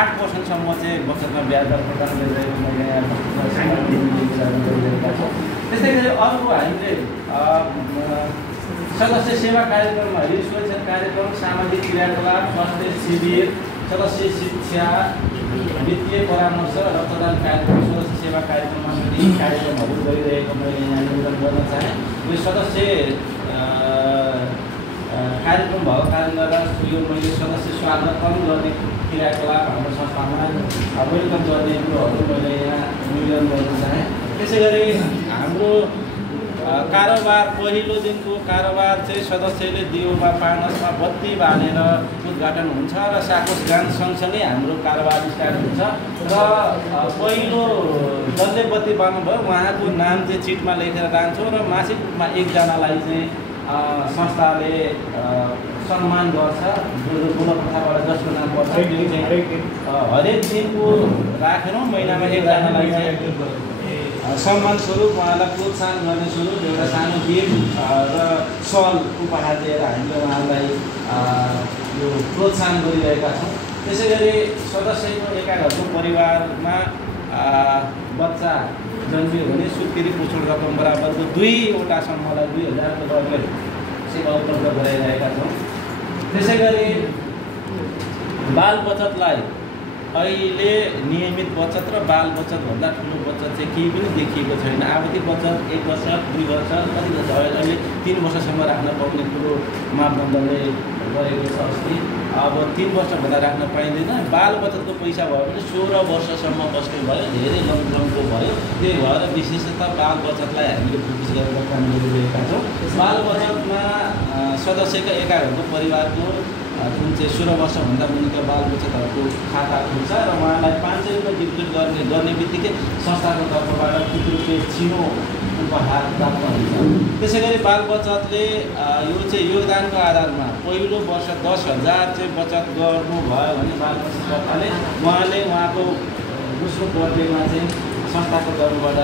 8% चाहिँ बचतमा ब्याज दर प्रदान गरिरहेको मैले गरिरहेका छौँ। त्यस्तै गरी अर्को हामीले सदस्य सेवा कार्यक्रममा ऋण सुरक्षा कार्यक्रम, सामाजिक क्रियाकलाप, स्वास्थ्य शिविर, सदस्य शिक्षा, वित्तीय परामर्श, रक्तदान कार्यक्रम, सदस्य सेवा कार्यक्रममा पनि कार्यक्रमहरू गरिरहेको मैले यहाँ निवेदन गर्न चाहेँ। यो सदस्य कार्यक्रम भएको कारणले गर्दा यो मैले सदस्य स्वागतम गर्ने क्रियाकलाप हाम्रो संस्थामा वेलकम गर्ने कुरोहरू मैले यहाँ निवेदन गर्न चाहेँ। त्यसै गरी हाम्रो कारोबार पहिलो दिनको कारोबार चाहिँ सदस्यले दियोमा पार्नसमा बत्ती बालेर उद्घाटन हुन्छ र साकोस गान सँगसँगै हाम्रो कारोबार स्टार्ट हुन्छ र पहिलो जसले बत्ती बाल्नुभयो उहाँको नाम चाहिँ चिटमा लेखेर लान्छौँ र मासिक रूपमा एकजनालाई चाहिँ संस्थाले सम्मान गर्छ। बुढो प्रथाबाट जसको नाम पर्छ त्यो चाहिँ हरेक दिनको राखेनौँ। महिनामा एकजनालाई चाहिँ सम्मान स्वरूप उहाँलाई प्रोत्साहन गर्ने स्वरूप एउटा सानो गिफ्ट र सल उपहार दिएर हामीले उहाँलाई यो प्रोत्साहन गरिरहेका छौँ। त्यसै गरी सदस्यको एका घरको परिवारमा बच्चा जन्मियो भने सुत्केरी पोषण रकम बराबरको 2वटा सम्मलाई 2000 दरले सेवा उपलब्ध गराइरहेका छौँ। त्यसै गरी बाल बचतलाई अहिले नियमित बचत र बाल बचतभन्दा ठुलो बचत चाहिँ केही पनि देखिएको छैन। आवधिक बचत 1 वर्ष 2 वर्ष कति वर्ष अहिले 3 वर्षसम्म राख्न पाउने कुरो मापदण्डले गरेको छ अस्ति। अब 3 वर्षभन्दा राख्न पाइँदैन। बाल बचतको पैसा भयो भने 16 वर्षसम्म बस्ने भयो, धेरै लङको भयो। त्यही भएर विशेषतः बाल बचतलाई हामीले फोकस गरेर काम गरिरहेका छौँ। बाल बचतमा सदस्यका एका घरको परिवारको जुन चाहिँ 16 वर्षभन्दा मुनिका बाल बचतहरूको खाता खुल्छ र उहाँलाई 500 रुपियाँ डिपोजिट गर्ने बित्तिकै संस्थाको तर्फबाट ₹1 चिनो उपहार प्राप्त हुन्छ। त्यसै गरी बाल बचतले यो चाहिँ योगदानको आधारमा पहिलो वर्ष 10,000 चाहिँ बचत गर्नुभयो भने बाल बचत कर्ताले उहाँको दोस्रो बर्थडेमा चाहिँ संस्थाको तर्फबाट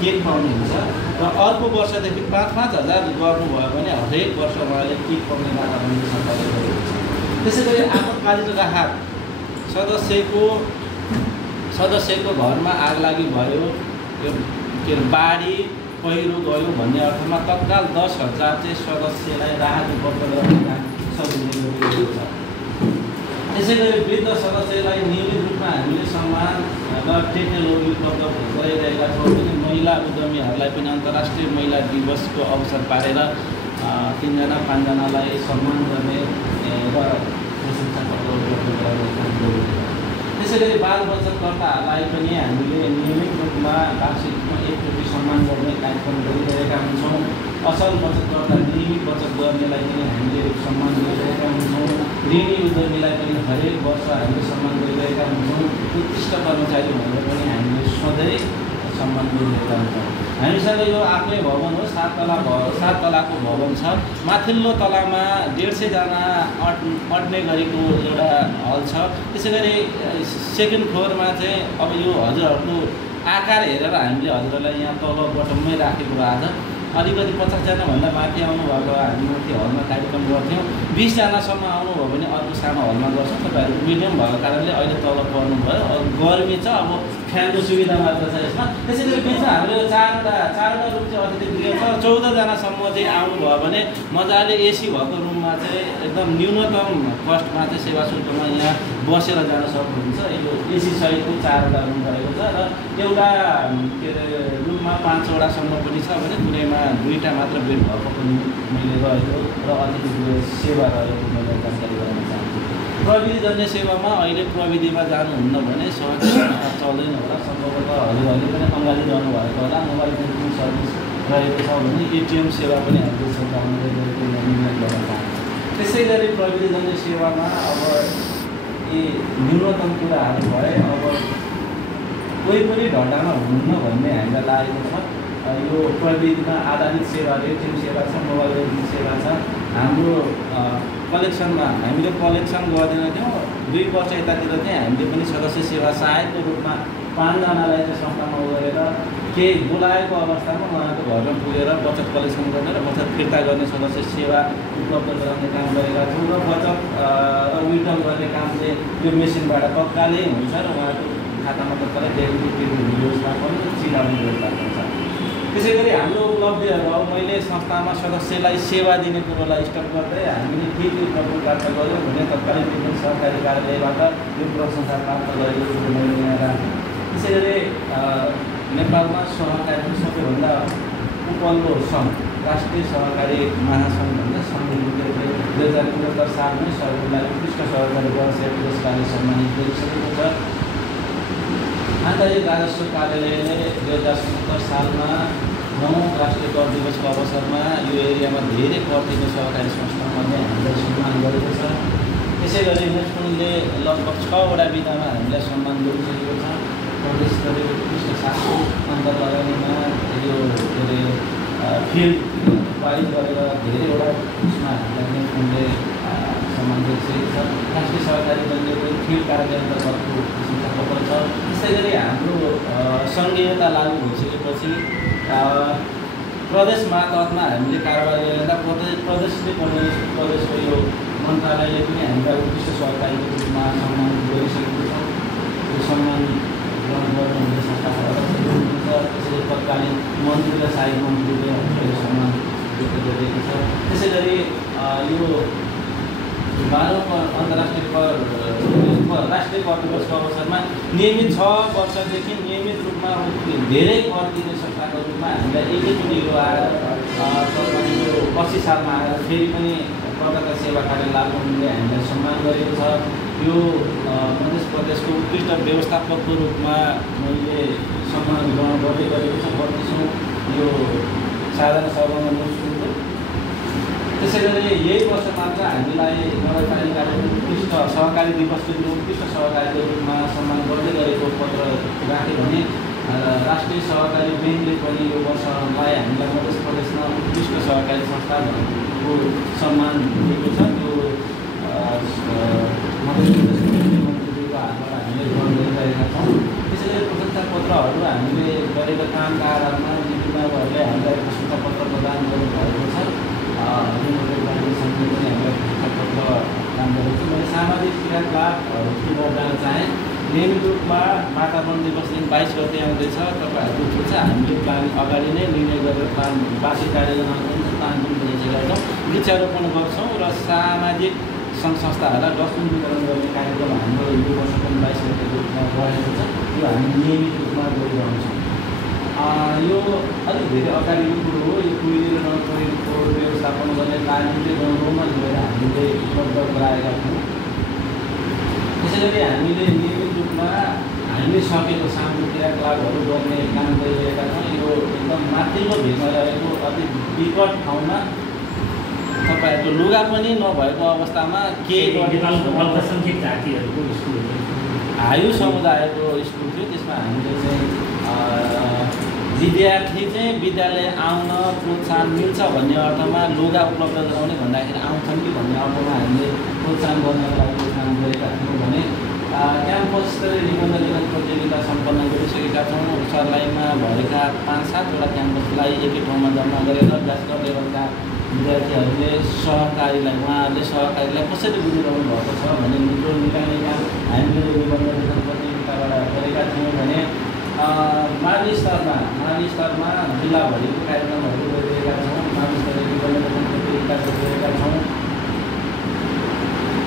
केक पाउनु हुन्छ र अर्को वर्षदेखि 5,000 गर्नुभयो भने हरेक वर्ष उहाँले केक पाउने बाटा पनि सरकारले गरेको छ। त्यसै गरी आपतकालीन राहत सदस्यको घरमा आग लागि भयो, यो के बाढी पहिरो गयो भन्ने अर्थमा तत्काल 10,000 चाहिँ सदस्यलाई राहत उपलब्ध गर्ने काम सजिलै गरिएको छ। त्यसै गरी वृद्ध सदस्यलाई नियमित रूपमा हामीले सम्मान र टेक्नोलोजी उपलब्ध गराइरहेका छौँ। भने महिला उद्यमीहरूलाई पनि अन्तर्राष्ट्रिय महिला दिवसको अवसर पारेर 3-5जनालाई सम्मान गर्ने र प्रशंसा पत्र उपलब्ध गराउने काम गरिरहेका छौँ। त्यसै गरी बाल बचतकर्ताहरूलाई पनि हामीले नियमित रूपमा वार्षिक 1 कोटी सम्मान गर्ने कार्यक्रम गरिरहेका हुन्छौँ। असल बचत गर्दा नियमित बचत गर्नेलाई पनि हामीले सम्मान गरिरहेका हुन्छौँ। ऋणी उद्योगीलाई पनि हरेक वर्ष हामीले सम्मान गरिरहेका हुन्छौँ। उत्कृष्ट कर्मचारी भनेर पनि हामीले सधैँ सम्मान गरिरहेका हुन्छौँ। हामीसँग यो आफ्नै भवन हो, 7 तलाको भवन छ। माथिल्लो तलामा 150 जना अट्ने गरेको एउटा हल छ। त्यसै गरी सेकेन्ड फ्लोरमा चाहिँ अब यो हजुरहरूको आकार हेरेर हामीले हजुरहरूलाई यहाँ तल बटममै राखेको आज अलिकति 50 जनाभन्दा माथि आउनुभएको हामी माथि हलमा कार्यक्रम गर्थ्यौँ। 20 जनासम्म आउनुभयो भने अर्को सानो हलमा गर्छौँ। तपाईँहरू मिडियम भएको कारणले अहिले तल पर्नुभयो। गर्मी छ, अब फ्यानको सुविधा मात्र छ यसमा। त्यसै गरी बिचमा हाम्रो चारवटा रुम चाहिँ अतिथि गृह छ। 14 जनासम्म चाहिँ आउनुभयो भने मजाले एसी भएको रुममा चाहिँ एकदम न्यूनतम कस्टमा चाहिँ सेवा शुल्कमा यहाँ बसेर जान सक्नुहुन्छ। यो एसी सहितको 4वटा रुम रहेको छ र एउटा के अरे रुममा 5वटासम्म पनि छ भने कुनैमा 2टा मात्र बेड भएको पनि मैले रहेको र अतिथि गृह सेवा रहेको मैले जानकारी गराउन चाहन्छु। प्रविधिजन्य सेवामा अहिले प्रविधिमा जानुहुन्न भने सहज चल्दैन होला। सम्भवतः हजुरहरूले पनि अँगालिरहनु भएको होला। मोबाइल ब्याङ्किङ सर्भिस रहेको छ भने एटिएम सेवा पनि हामीले सञ्चालन गरिरहेको निर्णय गर्न चाहन्छु। त्यसै गरी प्रविधिजन्य सेवामा अब यी न्यूनतम कुराहरू भए अब कोही पनि ढल्डामा हुनुहुन्न भन्ने हामीलाई लागेको छ। यो प्रविधिमा आधारित सेवा, एटिएम सेवा छ, मोबाइल ब्याङ्किङ सेवा छ। हाम्रो कलेक्सनमा हामीले कलेक्सन गर्दैन थियौँ। 2 वर्ष यतातिर चाहिँ हामीले पनि सदस्य सेवा सहायकको रूपमा 5 जनालाई चाहिँ संस्थामा गरेर केही बोलाएको अवस्थामा उहाँको घरमा पुगेर बचत कलेक्सन गर्ने र बचत फिर्ता गर्ने सदस्य सेवा उपलब्ध गराउने काम गरेका छौँ र बचत विड्रल गर्ने काम चाहिँ यो मेसिनबाट तत्कालै हुन्छ र उहाँको खातामा तत्कालै डेबिट व्यवस्था पनि चिनाउने व्यवस्था हुन्छ। त्यसै गरी हाम्रो उपलब्धिहरू अब मैले संस्थामा सदस्यलाई सेवा दिने कुरोलाई स्टप गर्दै हामीले के प्रयोग प्राप्त गऱ्यौँ भने तत्कालै विभिन्न सरकारी कार्यालयबाट यो प्रशंसा प्राप्त गरेको कुरो मैले यहाँ राखेँ। त्यसै गरी नेपालमा सहकारी सबैभन्दा उपल्लो सङ्घ राष्ट्रिय सहकारी महासङ्घ भन्दा सङ्घले 2075 सालमै सबैलाई उत्कृष्ट सहकारी व्यवसाय पुरस्कारले सम्मानित गरिसकेको छ। आन्तरिक राजस्व कार्यालयले 2070 सालमा 9औं राष्ट्रिय कर दिवसको अवसरमा यो एरियामा धेरै कर तिर्ने सहकारी संस्थाहरूले हामीलाई सम्मान गरेको छ। त्यसै गरी नेसनलले लगभग 6वटा विधामा हामीलाई सम्मान गरिसकेको छ। प्रदेश स्तरीय उत्कृष्ट शास्त्र अन्तर लगानीमा यो के अरे फिल्ड पारित गरेर धेरैवटा उसमा हामीलाई नेसनलले सम्मान गरिसकेको छ। राष्ट्रिय सहकारी केन्द्रको फिल्ड कार्यालयन्तर्गतको प्रशंसापत्र छ। त्यसै गरी हाम्रो सङ्घीयता लागू भइसकेपछि प्रदेश मातहतमा हामीले कारोबार गरिरहँदा प्रदेशको यो मन्त्रालयले पनि हामीलाई उत्कृष्ट सहकारीको रूपमा सम्मानित गरिसकेको छ। यो सम्मान ग्रहण गर्नुहुने संस्थाबाट हुनुहुन्छ। त्यसैले तत्कालीन मन्त्री र सहायक मन्त्रीले हामीलाई सम्मान व्यक्त गरिएको छ। त्यसै गरी यो 12औं अन्तर्राष्ट्रिय राष्ट्रिय कर दिवसको अवसरमा नियमित 6 वर्षदेखि नियमित रूपमा धेरै कर तिर्ने संस्थाको रूपमा हामीलाई एकैचोटि यो आएर यो 80 सालमा आएर फेरि पनि प्रदाता सेवा कार्य लाग्नुहुने हामीलाई सम्मान गरेको छ। यो मध्य प्रदेशको उत्कृष्ट व्यवस्थापकको रूपमा मैले सम्मान ग्रहण गर्दै गरेको छु। 32औं यो साधारण सभामा मुस्कुलको। त्यसै गरी यही वर्ष मात्र हामीलाई नगरपालिकाले उत्कृष्ट सहकारी दिवसको दिन उत्कृष्ट सहकारीको रूपमा सम्मान गर्दै गरेको पत्र राख्यो भने राष्ट्रिय सहकारी ब्याङ्कले पनि यो वर्षलाई हामीलाई मध्य प्रदेशमा उत्कृष्ट सहकारी संस्थाको सम्मान दिएको छ। त्यो मध्य प्रदेश मुख्यमन्त्रीको हातबाट हामीले ग्रहण गरिरहेका छौँ। त्यसै गरी प्रशंसापत्रहरू हामीले गरेका कामका आधारमा जिम्मेवारहरूले हामीलाई प्रशंसापत्र प्रदान गर्नुभएको छ। सङ्घले पनि हामीलाई प्रशंसापत्र काम गरेको छु। मैले सामाजिक क्रियाकलापहरू गर्न चाहेँ। नियमित रूपमा वातावरण दिवस दिन 22 गते आउँदैछ। तपाईँहरूको के छ हामीले प्लान अगाडि नै निर्णय गरेर प्लान वार्षिक कार्ययोजना प्लान पनि गरिसकेका छौँ। वृक्षारोपण गर्छौँ र सामाजिक सङ्घ संस्थाहरूलाई डस्टबिन वितरण गर्ने कार्यक्रम हाम्रो यो वर्ष पनि 22 गतेको रूपमा रहेको छ। यो हामी नियमित रूपमा गरिरहन्छौँ। यो अलिक धेरै अगाडिको कुरो हो। यो कुहिने र नकुहिनेको व्यवस्थापन गर्ने तालिम चाहिँ गाउँमा गएर हामीले उपलब्ध गराएका छौँ। त्यसै गरी हामीले नियमित रूपमा हामीले सकेको सामूहिक क्रियाकलापहरू गर्ने काम गरिरहेका छौँ। यो एकदम माथिल्लो भेगमा रहेको अति विकट ठाउँमा तपाईँहरूको लुगा पनि नभएको अवस्थामा केही नेपालको अल्पसङ्ख्यक जातिहरूको स्कुल आयु समुदायको स्कुल थियो। त्यसमा हामीले चाहिँ विद्यार्थी चाहिँ विद्यालय आउन प्रोत्साहन मिल्छ भन्ने अर्थमा लुगा उपलब्ध गराउने भन्दाखेरि आउँछन् कि भन्ने अर्थमा हामीले प्रोत्साहन गर्नको लागि यो काम गरेका थियौँ भने क्याम्पस स्तरीय निबन्ध लेखन प्रतियोगिता सम्पन्न गरिसकेका छौँ। सर्लाहीमा भएका 5-7वटा क्याम्पसलाई एकै ठाउँमा जम्मा गरेर ब्याचलर लेभलका विद्यार्थीहरूले उहाँहरूले सहकारीलाई कसरी बुझिरहनु भएको छ भन्ने निको निकाल्ने काम हामीले निबन्ध लेखन प्रतियोगिताबाट गरेका थियौँ भने मावि स्तरमा जिल्लाभरिको कार्यक्रमहरू गरिरहेका छौँ। मावि स्तरीय निबन्ध लेखन प्रतियोगिता गरिरहेका छौँ।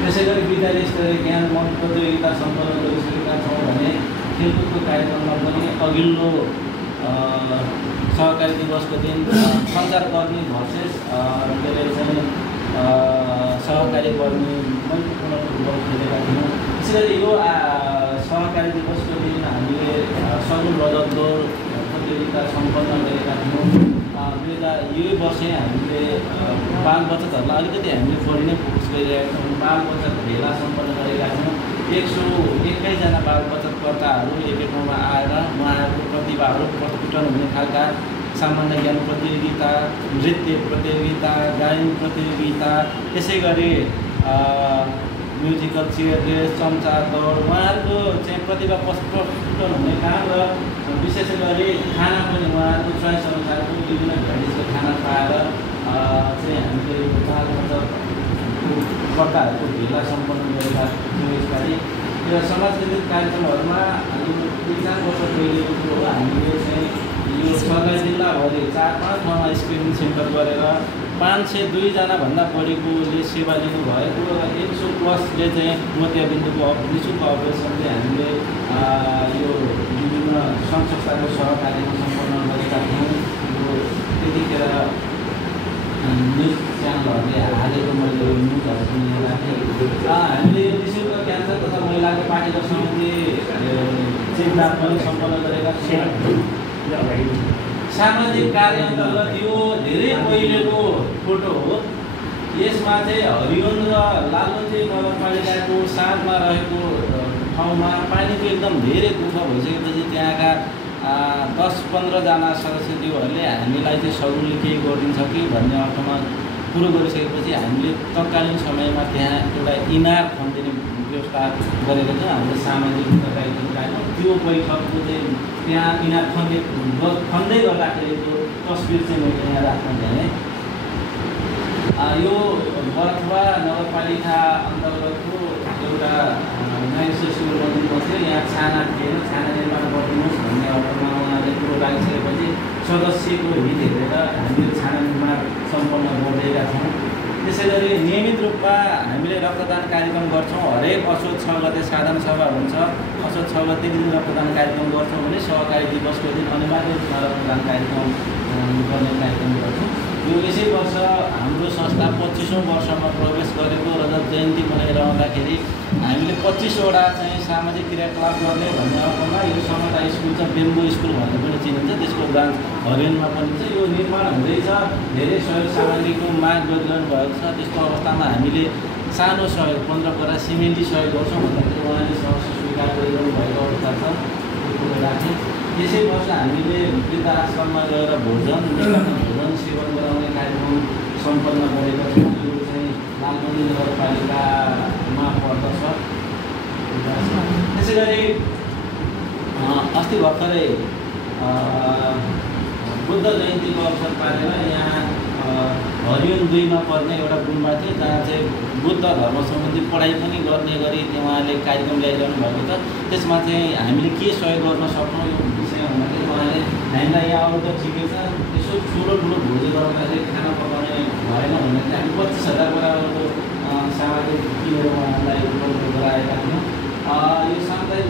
त्यसै गरी विद्यालय स्तरीय ज्ञान मञ्च प्रतियोगिता सम्पन्न गरिसकेका छौँ भने खेलकुदको कार्यक्रममा पनि अघिल्लो सहकारी दिवसको दिन सञ्चारकर्मी भर्सेस के अरे चाहिँ सहकारी कर्मी मैत्रीपूर्ण फुटबल खेलेका थियौँ। त्यसै गरी यो सहकारी दिवसको दिन हामीले सगुन रजत दौड प्रतियोगिता सम्पन्न गरेका थियौँ। यही वर्ष हामीले बाल बचतहरूलाई अलिकति हामीले बढी नै फोकस गरिरहेका छौँ। बाल बचत भेला सम्पन्न गरेका छौँ। 121जना बाल बचतकर्ताहरू एकै ठाउँमा आएर उहाँहरूको प्रतिभाहरू प्रस्फुटन हुने खालका सामान्य ज्ञान प्रतियोगिता, नृत्य प्रतियोगिता, गायन प्रतियोगिता, त्यसै गरी म्युजिकल चेयर रेस, चम्चा दौड, उहाँहरूको चाहिँ प्रतिभा प्रस्फुटन हुने काम र विशेष गरी खाना पनि उहाँहरूको चोइस अनुसारको विभिन्न भेराइटिजको खाना पाएर चाहिँ हामीले बाल बचतकर्ताहरूको भेला सम्पन्न गरेका थियौँ। यसपालि यो समाज केन्द्रित कार्यक्रमहरूमा 3-4 वर्ष पहिलेको कुरो हो। हामीले चाहिँ यो सर्लाही जिल्लाभरि 4-5 ठाउँमा स्क्रिनिङ सेन्टर गरेर 502जना भन्दा बढीकोले सेवा लिनुभएको र 100+ चाहिँ मोतियाबिन्दुको निःशुल्क अपरेसनले हामीले यो विभिन्न सङ्घ संस्थाको सहकार्यमा सम्पन्न गरेका थियौँ। यो त्यतिखेर न्युज च्यानलहरूले हालेको मैले न्युजहरू पनि राखेँ। हामीले यो निःशुल्क क्यान्सर तथा महिलाको पार्टीको समिति चेकदार पनि सम्पन्न गरेका थियौँ। सामाजिक कार्य अन्तर्गत यो धेरै पहिलेको फोटो हो। यसमा चाहिँ हरियोन र लालुञ्जे नगरपालिकाको साँझमा रहेको ठाउँमा पानीको एकदम धेरै दुःख भइसकेपछि त्यहाँका 10-15जना सदस्यज्यूहरूले हामीलाई चाहिँ सगुनले केही गरिदिन्छ कि भन्ने अर्थमा कुरो गरिसकेपछि हामीले तत्कालीन समयमा त्यहाँ एउटा इनार खनिदिने व्यवस्था गरेको थियो। हामीले सामाजिक कार्यक्रम त्यो बैठकको चाहिँ त्यहाँ इनार खन्दै गर्दाखेरिको तस्बिर चाहिँ मैले यहाँ राख्न चाहेँ। यो बरथुवा नगरपालिका अन्तर्गतको एउटा नयाँ स्कुल बनिएको थियो। यहाँ छाना थिएन, छाना निर्माण गरिदिनुहोस् भन्ने अर्थमा उहाँले कुरो राखिसकेपछि सदस्यको हित हेरेर हामीले छाना निर्माण सम्पन्न गरिदिएका छौँ। त्यसै गरी नियमित रूपमा हामीले रक्तदान कार्यक्रम गर्छौँ। हरेक असोज 6 गते साधारण सभा हुन्छ। असोज 6 गतेको दिन रक्तदान कार्यक्रम गर्छौँ भने सहकारी दिवसको दिन अनिवार्य रूपमा रक्तदान कार्यक्रम गर्ने कार्यक्रम गर्छौँ। यो यसै वर्ष हाम्रो संस्था 25औँ वर्षमा प्रवेश गरेको रजत जयन्ती मनाइरहँदाखेरि हामीले 25वटा चाहिँ सामाजिक क्रियाकलाप गर्ने भन्ने अर्थमा यो समता स्कुल छ, बेम्बो स्कुल भनेर पनि चिनिन्छ। त्यसको ब्रान्च हरियोनमा पनि छ। यो निर्माण हुँदैछ। धेरै सहयोग सामग्रीको माग गरिरहनु भएको छ। त्यस्तो अवस्थामा हामीले सानो सहयोग 15 कुरा सिमेन्टी सहयोग गर्छौँ भन्दाखेरि उहाँले समस्या स्वीकार गरिरहनु भएको अवस्था छ। त्यो कुरो राखेँ। यसै वर्ष हामीले वृद्ध आश्रममा गएर भोजन सेवन गराउने कार्यक्रम सम्पन्न गरेका छौँ। यो चाहिँ लालमन्दी नगरपालिकामा पर्दछ। त्यसै गरी अस्ति भर्खरै बुद्ध जयन्तीको अवसर पारेर यहाँ हरियोन 2मा पर्ने एउटा गुम्बा थियो जहाँ चाहिँ बुद्ध धर्म सम्बन्धी पढाइ पनि गर्ने गरी उहाँले कार्यक्रम ल्याइरहनु भएको छ। त्यसमा चाहिँ हामीले के सहयोग गर्न सक्छौँ यो विषय भन्दाखेरि उहाँले हामीलाई यहाँ अरू त ठिकै छ, यसो ठुलो भोजन गर्दाखेरि खाना पकाउने भएन भन्दाखेरि हामी 25,000 बराबरको सामग्री किनेर उहाँलाई उपलब्ध गराएका थियौँ। यो सामुदायिक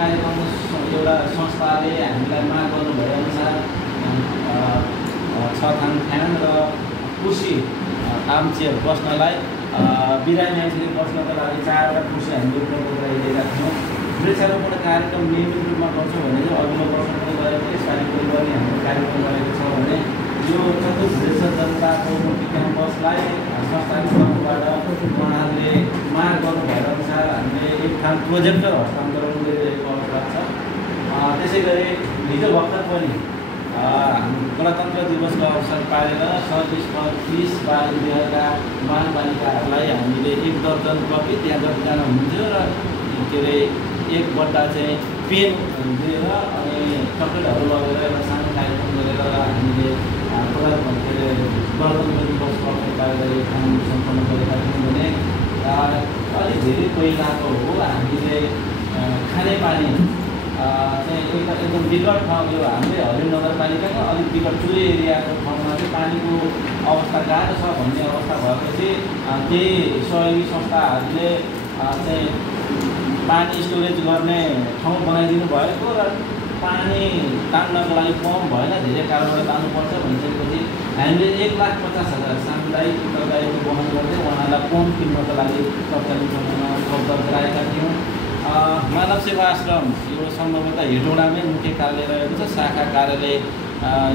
कार्यक्रम एउटा संस्थाले हामीलाई माग गर्नु भएअनुसार 6 थान फ्यान र कुर्सी आर्मचेयर बस्नलाई बिरामी मान्छेले बस्नको लागि 4वटा कुर्सी हामीले उपलब्ध गराइदिएका थियौँ। वृक्षारोपण कार्यक्रम नियमित रूपमा गर्छौँ भने चाहिँ अघिल्लो वर्ष पनि गरेको थियो, यसपालि पनि गर्ने हाम्रो कार्यक्रम गरेको छ भने यो चतुर्भुज जनताको मुक्ति क्याम्पसलाई संस्थाको तर्फबाट उहाँहरूले माग गर्नुभए अनुसार हामीले एक ठाउँ प्रोजेक्टर हस्तान्तरण गरिरहेको अवस्था छ। त्यसै गरी हिजो भर्खर पनि गणतन्त्र दिवसको अवसर पारेर सर्भिस फर पीस बालगृहका बालबालिकाहरूलाई हामीले 1 दर्जन कपी त्यहाँ जतिजना हुन्थ्यो र के अरे एक बट्टा चाहिँ पेन दिएर अनि चक्लेटहरू लगेर एउटा सानो कार्यक्रम गरेर हामीले गणतन्त्र दिवसको अवसर पारेर यो काम सम्पन्न गरेका थियौँ भने अलिक धेरै पहिलाको हो। हामीले खानेपानी चाहिँ एकदम विकट ठाउँ यो हामीले हरिण नगरपालिकाको अलिक विकट टुरे एरियाको ठाउँमा चाहिँ पानीको अवस्था गाह्रो छ भन्ने अवस्था भएपछि केही सहयोगी संस्थाहरूले चाहिँ पानी स्टोरेज गर्ने ठाउँ बनाइदिनु भएको र पानी तान्नको लागि पम्प भएन, धेरै कारणबाट तान्नुपर्छ भनिसकेपछि हामीले 1,50,000 सामुदायिक उत्तरदायित्व वहन गर्दै उहाँहरूलाई पम्प किन्नको लागि तत्कालीन समयमा उपलब्ध गराएका थियौँ। मानव सेवा आश्रम यो सम्भवतः हेटौँडामै मुख्य कार्यालय रहेको छ, शाखा कार्यालय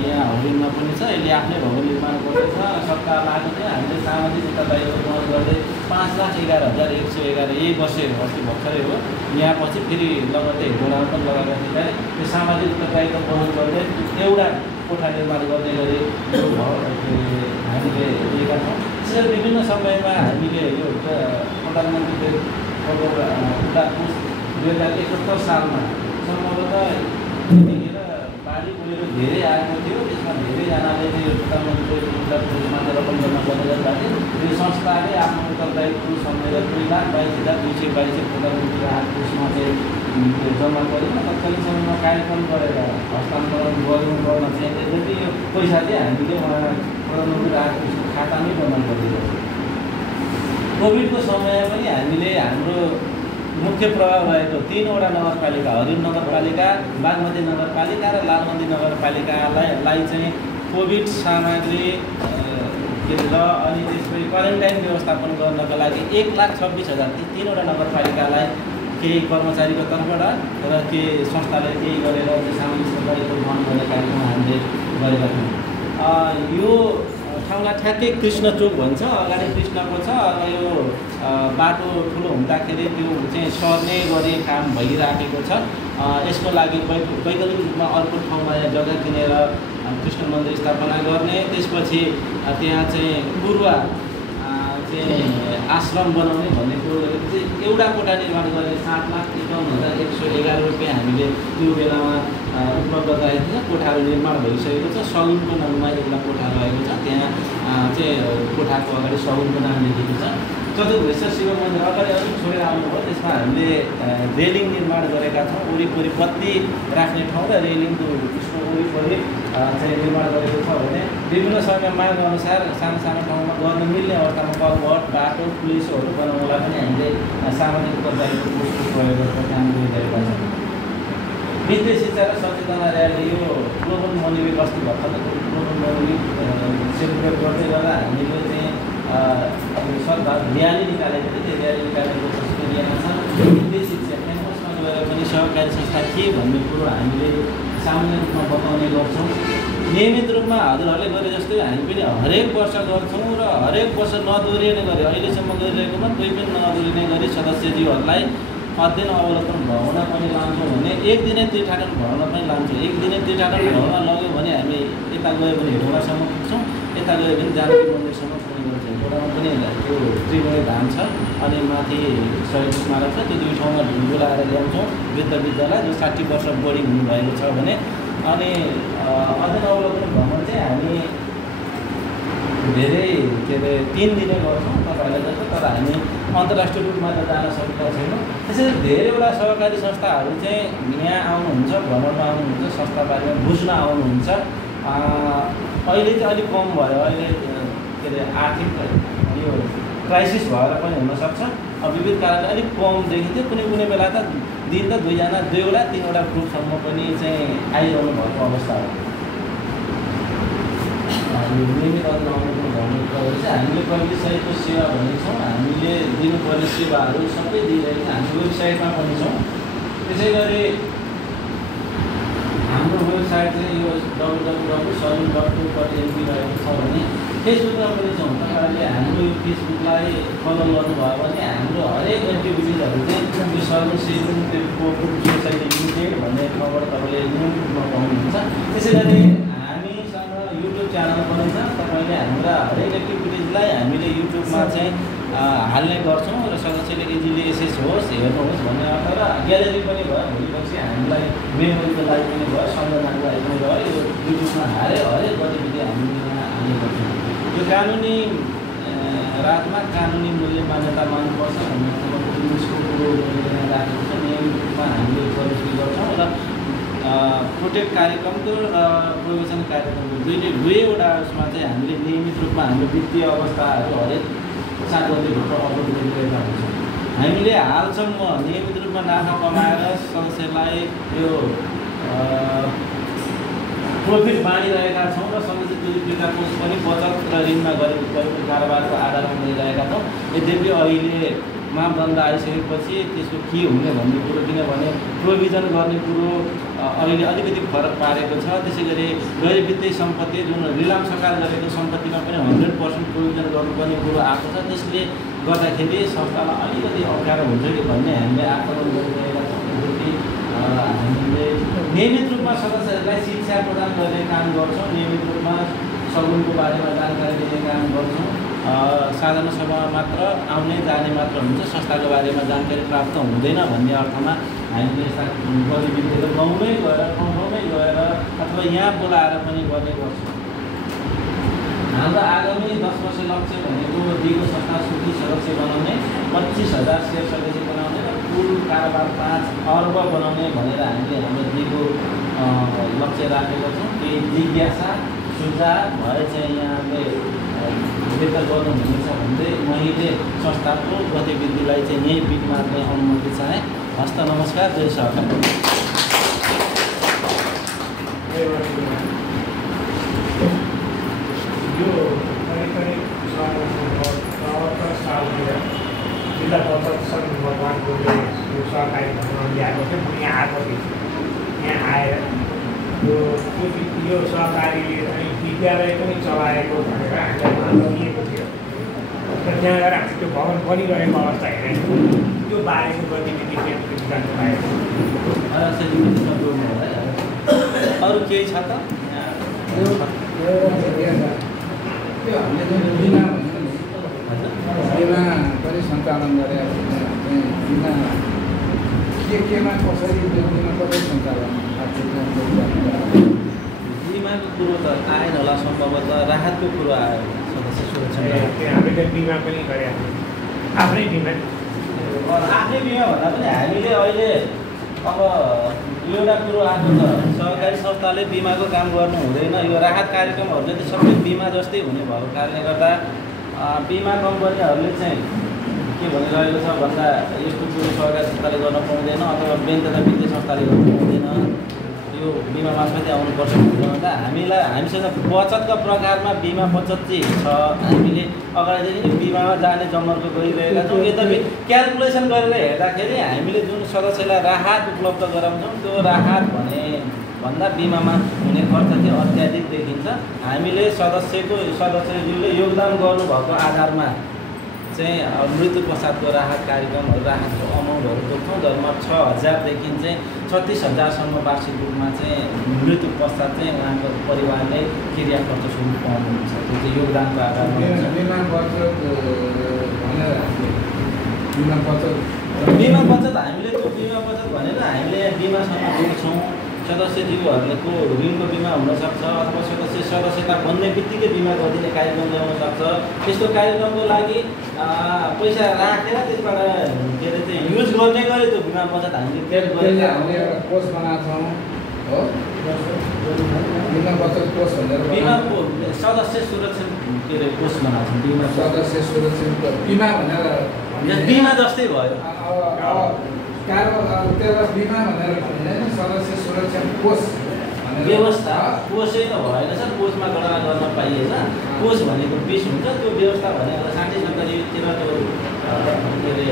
यहाँ हरिणमा पनि छ। यसले आफ्नै भवन निर्माण गरेको छ। सप्ताह लागेको थियो हामीले सामाजिक उत्तरदायित्व वहन गर्दै 5,11,111 यही वर्ष अस्ति भर्खरै हो। यहाँ पछि फेरि लगत्तै हेटौँडामा पनि लगाएका थिए। त्यो सामाजिक उत्तरदायित्व वहन गर्दै एउटा कोठा निर्माण गर्ने गरी हामीले दिएका छौँ। त्यसरी विभिन्न समयमा हामीले यो प्रधानमन्त्रीले 2071 सालमा सम्भवतः त्यतिखेर बाढी पहिरो धेरै आएको थियो। त्यसमा धेरैजनाले चाहिँ यो प्रधानमन्त्री उत्तरप्रदेशमा रकम जम्मा गरेर जाने यो संस्थाले आफ्नो उत्तरदायित्व समेत 2,22,222 प्रधानमन्त्री राहत कोषमा चाहिँ जम्मा गरेर तत्कालीन समयमा कार्यक्रम गरेर हस्तान्तरण गर्न चाहिँ यद्यपि यो पैसा चाहिँ हामीले उहाँ प्रधानमन्त्री राहत कोषको खातामै जम्मा गरिदिएको छ। कोभिडको समयमा पनि हामीले हाम्रो मुख्य प्रभाव भएको 3वटा नगरपालिका हरिण नगरपालिका, बागमती नगरपालिका र लालबन्दी नगरपालिकालाई चाहिँ कोभिड सामग्री र अनि त्यसपछि क्वारेन्टाइन व्यवस्थापन गर्नका लागि 1,26,000 ती 3वटा नगरपालिकालाई केही कर्मचारीको तर्फबाट र केही संस्थाले केही गरेर सामाजिक सरकारीको वहन गर्ने कार्यक्रम हामीले गरेका थियौँ। यो ठाउँलाई ठ्याक्कै कृष्ण चोक भन्छ, अगाडि कृष्णको छ र यो बाटो ठुलो हुँदाखेरि त्यो चाहिँ सर्ने गर्ने काम भइराखेको छ। यसको लागि वैकल्पिक रूपमा अर्को ठाउँमा जग्गा किनेर कृष्ण मन्दिर स्थापना गर्ने, त्यसपछि त्यहाँ चाहिँ पूर्वा चाहिँ आश्रम बनाउने भन्ने कुरो गरेको चाहिँ एउटा कोठा निर्माण गर्ने 7,51,111 रुपियाँ हामीले त्यो बेलामा उपलब्ध गराएको थियो। कोठाहरू निर्माण भइसकेको छ। सगुनको नाममा एउटा कोठा रहेको छ, त्यहाँ चाहिँ कोठाको अगाडि सगुनको नाम लेखेको छ। चतुर्भुज शिव मन्दिर अगाडि अलिक छोडेर आउनुभयो, त्यसमा हामीले रेलिङ निर्माण गरेका छौँ। वरिपरि बत्ती राख्ने ठाउँ र रेलिङको उसको वरिपरि चाहिँ निर्माण गरेको छ भने विभिन्न समयमा माग अनुसार सानो सानो ठाउँमा गर्न मिल्ने अवस्थामा कलभट बाटो पुलिसहरू बनाउनलाई पनि हामीले सामाजिक उत्तरदायित्व कोषको प्रयोग गरेर काम गरिरहेका छौँ। वित्तीय शिक्षा र सचेतना र्याली यो ग्लोबल मौलिक बस्ती भर्खर ग्लोबल मौलिक सेलिब्रेट गर्दै गर्दा हामीले चाहिँ सरकार र्याली निकालेको थियो। त्यो र्याली निकालेको प्रक्रियामा छ वित्तीय शिक्षा क्याम्पसमा गएर पनि सहकारी संस्था के भन्ने कुरो हामीले सामान्य रूपमा बताउने गर्छौँ। नियमित रूपमा हजुरहरूले गरे जस्तै हामी पनि हरेक वर्ष गर्छौँ र हरेक वर्ष नदोहोरिने गरी अहिलेसम्म गरिरहेकोमा कोही पनि नदोहोरिने गरी सदस्यज्यूहरूलाई अध्ययन अवलोकन भ्रमण पनि लान्छौँ भने एक दिनै तीर्थाटन भ्रमण पनि लान्छौँ। एक दिनै तीर्थाटन भ्रमण लग्यो भने हामी यता गयो भने हेटौँडासम्म पुग्छौँ, यता गयो भने जानकी मन्दिरसम्म पुग्ने गर्छौँ। हेटौँडामा पनि त्यो त्रिवेणी धाम छ अनि माथि शहीद स्मारक छ। त्यो 2 ठाउँमा बोलाएर ल्याउँछौँ वृद्ध विद्यालय जो 60 वर्ष बढी हुनुभएको छ भने। अनि अध्ययन अवलोकन भ्रमण चाहिँ हामी धेरै के अरे 3 दिने गर्छौँ तपाईँहरूलाई जस्तो, तर हामी अन्तर्राष्ट्रिय रूपमा त जान सकेका छैनौँ। त्यसरी धेरैवटा सहकारी संस्थाहरू चाहिँ यहाँ आउनुहुन्छ, भ्रमणमा आउनुहुन्छ, संस्थाबारेमा बुझ्न आउनुहुन्छ। अहिले चाहिँ अलिक कम भयो, अहिले के अरे आर्थिक यो क्राइसिस भएर पनि हुनसक्छ। विविध कारणले अलिक कम देखिन्थ्यो। कुनै बेला त दिन त 2जना 2वटा 3वटा ग्रुपसम्म पनि चाहिँ आइरहनु भएको अवस्था हो। नियमित अध्ययन भन्नुको चाहिँ हामीले कहिले सहितको सेवा भन्ने छौँ। हामीले दिनुपर्ने सेवाहरू सबै दिइरहेको छ। हामी वेबसाइटमा पनि छौँ। त्यसै गरी हाम्रो वेबसाइट चाहिँ यो www.salun.co.mp रहेको छ भने फेसबुकमा पनि छौँ। तपाईँहरूले हाम्रो यो फेसबुकलाई फलो गर्नुभयो भने हाम्रो हरेक एक्टिभिटिजहरू चाहिँ यो सलुन सोसाइटी लिमिटेड भन्ने खबर तपाईँले नियमित रूपमा पाउनुहुन्छ। त्यसै गरी हामीसँग युट्युब च्यानल पनि छ। तपाईँले हाम्रा हरेक एक्टिभिटिजलाई हामीले युट्युबमा चाहिँ हाल्ने गर्छौँ र सदस्यले इजिली एसेस होस् हेर्नुहोस् भन्ने अर्थ र ग्यालेरी पनि भयो। भोलिपछि हामीलाई मेमोरीको लागि पनि भयो, सम्झनाको लागि पनि भयो। यो युट्युबमा हरेक गतिविधि हामीले यहाँ हाल्ने गर्छौँ। यो कानुनी रातमा कानुनी मूल्य मान्यता मान्नुपर्छ भन्ने उसको कुरो यहाँ राखेको छ। नियमित रूपमा हामीले प्रदर्शन गर्छौँ र प्रोटेक्ट कार्यक्रमको र प्रोभेसन कार्यक्रमको दुवैवटा उसमा चाहिँ हामीले नियमित रूपमा हाम्रो वित्तीय अवस्थाहरू हरेक 7 गतेभित्र अपलोड गरिरहेका हुन्छौँ। हामीले हालसम्म नियमित रूपमा नाफा कमाएर सदस्यलाई यो प्रोफिट बाँडिरहेका छौँ र सदस्य दुरुपयोगका कोष पनि बचत र ऋणमा गरेको कारोबारको आधारमा गरिरहेका छौँ। यद्यपि अहिले मापदण्ड आइसकेपछि त्यसको के हुने भन्ने कुरो, किनभने प्रोभिजन गर्ने कुरो अहिले अलिकति फरक पारेको छ। त्यसै गरी गैर वित्तीय सम्पत्ति जुन लिलाम सरकार गरेको सम्पत्तिमा पनि 100% प्रोभिजन गर्नुपर्ने कुरो आएको छ। त्यसले गर्दाखेरि संस्थामा अलिकति अप्ठ्यारो हुन्छ कि भन्ने हामीले आकलन गरिरहेका छौँ। हामीले नियमित रूपमा सदस्यहरूलाई शिक्षा प्रदान गर्ने काम गर्छौँ। नियमित रूपमा सगुनको बारेमा जानकारी दिने काम गर्छौँ। साधारण सभामा मात्र आउने जाने मात्र हुन्छ, संस्थाको बारेमा जानकारी प्राप्त हुँदैन भन्ने अर्थमा हामीले यस्ता गतिविधिहरू गाउँमै गएर अथवा यहाँ बोलाएर पनि गर्ने गर्छौँ। हाम्रो आगामी 10 वर्ष लक्ष्य भनेको दिगो संस्था सुखी सदस्य बनाउने, 25,000 सेयर सदस्य बनाउने र कुल कारोबार 5 अर्ब बनाउने भनेर हामीले हाम्रो दिगो लक्ष्य राखेका छौँ। केही जिज्ञासा सुझाव भए चाहिँ यहाँले व्यक्त गर्नुहुनेछ भन्दै मैले संस्थाको गतिविधिलाई चाहिँ यही बिटमा चाहिँ अनुमति चाहे। हस्त नमस्कार, जय सहकारी। यो करिब 74 सालतिर जिल्ला बचत सङ्घ भगवानपुरले यो सहकारी भवन ल्याएको थियो। म यहाँ आएको थिएँ। यहाँ आएर यो सहकारीले चाहिँ विद्यालय पनि चलाएको भनेर हामीलाई दिएको थियो र त्यहाँ गएर हामी त्यो भवन बनिरहेको अवस्था हेरेको त्यो बारेको गतिविधि जानु पाएको। अरू केही छ त? त्यो हामीले जुन बिमा भन्छौँ नि, बिमा पनि सञ्चालन गरेर बिमा केमा कसरी बिमा कसरी सञ्चालन बिमाको कुरो त आएन होला, सम्भवतः राहतको कुरो आयो। सदस्य सुरक्षा हामीले बिमा पनि गरेका थियौँ, आफ्नै बिमा भन्दा पनि हामीले अहिले अब एउटा कुरो आएको छ, सहकारी संस्थाले बिमाको काम गर्नु हुँदैन। यो राहत कार्यक्रमहरू चाहिँ सबै बिमा जस्तै हुने भएको कारणले गर्दा बिमा कम्पनीहरूले चाहिँ के भनिरहेको छ भन्दा यस्तो कुरो सहकारी संस्थाले गर्न पाउँदैन अथवा ब्याङ्क तथा वित्तीय संस्थाले गर्न पाउँदैन, यो बिमा मार्फतै आउनुपर्छ भन्दा हामीसँग बचतका प्रकारमा बिमा बचत चाहिँ छ। हामीले अगाडिदेखि बिमामा जाने जमर्को गरिरहेका छौँ। यद्यपि क्यालकुलेसन गरेर हेर्दाखेरि हामीले जुन सदस्यलाई राहत उपलब्ध गराउँछौँ त्यो राहत भन्दा बिमामा हुने खर्च चाहिँ अत्याधिक देखिन्छ। हामीले सदस्यज्यूले योगदान गर्नुभएको आधारमा चाहिँ मृत्यु पश्चातको राहत कार्यक्रमहरू राहतको अमाउन्टहरू तोक्छौँ। जसमा 6,000देखि चाहिँ 36,000सम्म वार्षिक रूपमा चाहिँ मृत्यु पश्चात चाहिँ उहाँको परिवारले क्रिया खर्च सुरु पाउनुहुन्छ। त्यो चाहिँ योगदानको आधारमा हुन्छ। बिमा बचत हामीले त्यो बिमा बचत भनेर हामीले बिमासँग जोड्छौँ। सदस्यज्यूहरूको ऋणको बिमा हुनसक्छ अथवा सदस्यता बन्ने बित्तिकै बिमा गरिदिने कार्यक्रम ल्याउन सक्छ। त्यस्तो कार्यक्रमको लागि पैसा राखेर त्यसबाट के अरे चाहिँ युज गर्ने गरी त्यो बिमा बचत हामीले हामीले एउटा कोष बनाएको छौँ हो, बिमा बचत कोष भनेर बिमा सदस्य सुरक्षा के अरे कोष बनाएको छौँ। बिमा सदस्य सुरक्षा बिमा भनेर बिमा जस्तै भयो। त्यसलाई बिमा भनेर भन्दैन, सदस्य सुरक्षा कोष व्यवस्था कोषै त भएन सर, कोषमा गणना गर्न पाइएछ। कोष भनेको 20 हुन्छ, त्यो व्यवस्था भनेको 60-70तिर त्यो के अरे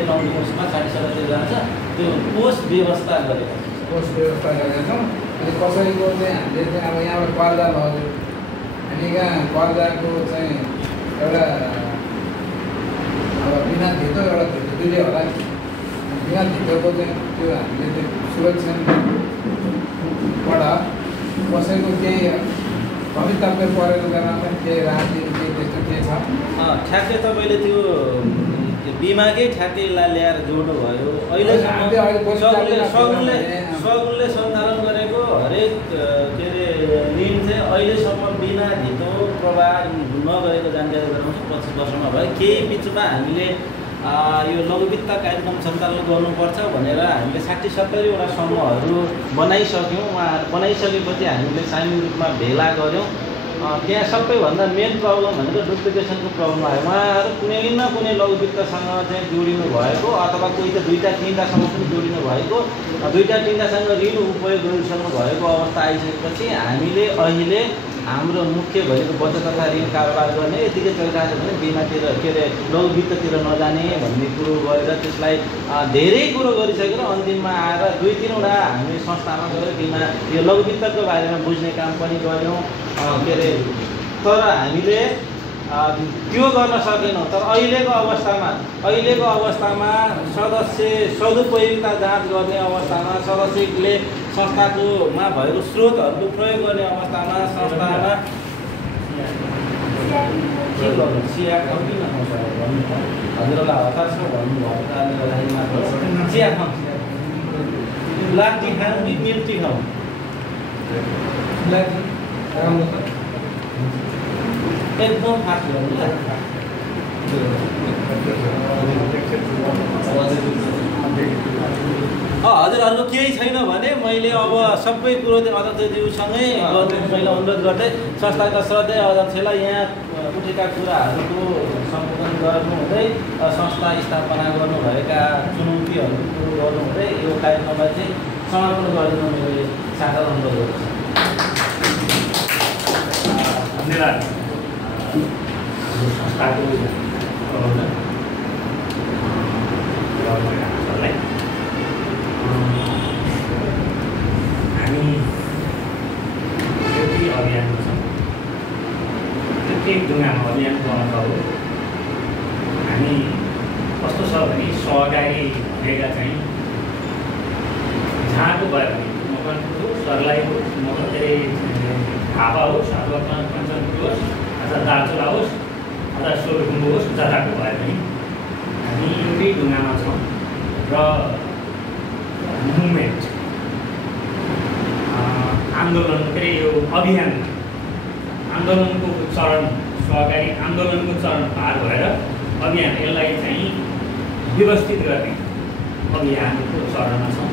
एकाउन्ट कोषमा 60-70 जान्छ, त्यो कोष व्यवस्था गरेको छ। कोष व्यवस्था गरेका छौँ। अनि कसैको चाहिँ हामीले चाहिँ अब यहाँबाट कर्जा लग्यो, अनि कहाँ कर्जाको चाहिँ एउटा अब बिना धितो एउटा धितो दुईले होला। बिना धितोको चाहिँ त्यो हामीले चाहिँ सुरक्षाबाट कसैको केही भवितव्य परेको बेलामा पनि केही राजनीति केही त्यस्तो के छ ठ्याक्कै तपाईँले त्यो बिमाकै ठ्याक्कैलाई ल्याएर जोड्नु भयो। सगुनले सञ्चालन गरेको हरेक के अरे ऋण चाहिँ अहिलेसम्म बिना धितो प्रवाह नगरेको जानकारी गराउँछ। 25 वर्षमा भयो। केही बिचमा हामीले यो लघुवित्त कार्यक्रम सञ्चालन गर्नुपर्छ भनेर हामीले 60-70वटा समूहहरू बनाइसक्यौँ। बनाइसकेपछि हामीले सामूहिक रूपमा भेला गऱ्यौँ। त्यहाँ सबैभन्दा मेन प्रब्लम भनेको डुप्लिकेसनको प्रब्लम आयो। उहाँहरू कुनै न कुनै लघुवित्तसँग चाहिँ जोडिनु भएको अथवा कोही त 2-3टासँग पनि जोडिनु भएको, 2-3टासँग ऋण उपयोग गरिसक्नु भएको अवस्था आइसकेपछि हामीले अहिले हाम्रो मुख्य भनेको बचत तथा ऋण कारोबार गर्ने यतिकै चलिरहेको छ भने बिमातिर के अरे लघुवित्ततिर नजाने भन्ने कुरो गरेर त्यसलाई धेरै कुरो गरिसकेर अन्तिममा आएर 2-3वटा हामी संस्थामा गएर बिमा यो लघुवित्तको बारेमा बुझ्ने काम पनि गऱ्यौँ के अरे। तर हामीले त्यो गर्न सकेनौँ। तर अहिलेको अवस्थामा सदस्य सदुपयोगिता जाँच गर्ने अवस्थामा सदस्यले संस्थाकोमा भएको स्रोतहरूको प्रयोग गर्ने अवस्थामा संस्थामा के गर्नु चिया खाउँ किन खाउँछ भन्नु हजुरलाई हतार छ भन्नुभएको कारणले गर्दाखेरि मात्र चिया खाउँ, ब्ल्याक टी खाउँ कि मिल्क टी खाउँ? ब्ल्याक टी राम्रो छ, एकदम फास्ट गर्नु ल। हजुरहरूको केही छैन भने मैले अब सबै कुरो अध्यक्षज्यूसँगै मैले अनुरोध गर्दै संस्थाका श्रद्धेय अध्यक्षलाई यहाँ उठेका कुराहरूको सम्बोधन गर्नुहुँदै संस्था स्थापना गर्नुभएका चुनौतीहरूको गर्नुहुँदै यो कार्यक्रमलाई चाहिँ समर्पण गरिदिनु मैले साधारण अनुरोध गर्छु। धन्यवाद। संस्थाको प्रबन्धन हामी एउटै अभियानमा छौँ। प्रत्येक ढुङ्गामा अभियानको अर्थ हो हामी कस्तो छ भने सहकारी भएका चाहिँ जहाँको भयो भने मकवानपुर होस्, सर्लाही होस्, के अरे थापा होस् अथवा कञ्चनपुर होस् अथवा दार्चुला होस् अथवा सोलुखुम्बु होस्, जताको भयो भने हामी एउटै ढुङ्गामा छौँ र मुभमेन्ट आन्दोलन के अरे यो अभियान आन्दोलनको चरण सहकारी आन्दोलनको चरण पार भएर अभियान यसलाई चाहिँ व्यवस्थित गर्ने अभियानको चरणमा छौँ।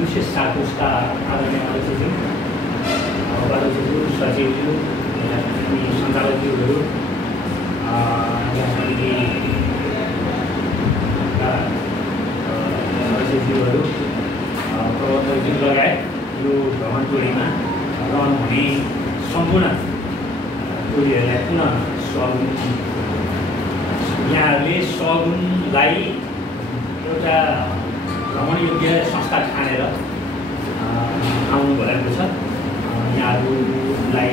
विशेष साथका आदरणीय अध्यक्षज्यू, उपाध्यक्षज्यू, सचिवज्यू, सञ्चालकज्यूहरू, सदस्यज्यूहरू, प्रबन्धकज्यू लगायत यो भ्रमण टोलीमा रहनुहुने सम्पूर्ण टोलीहरूलाई पुनः सगुन। यहाँहरूले सगुनलाई एउटा भ्रमणयोग्य संस्था ठानेर आउनुभएको छ। यहाँहरूलाई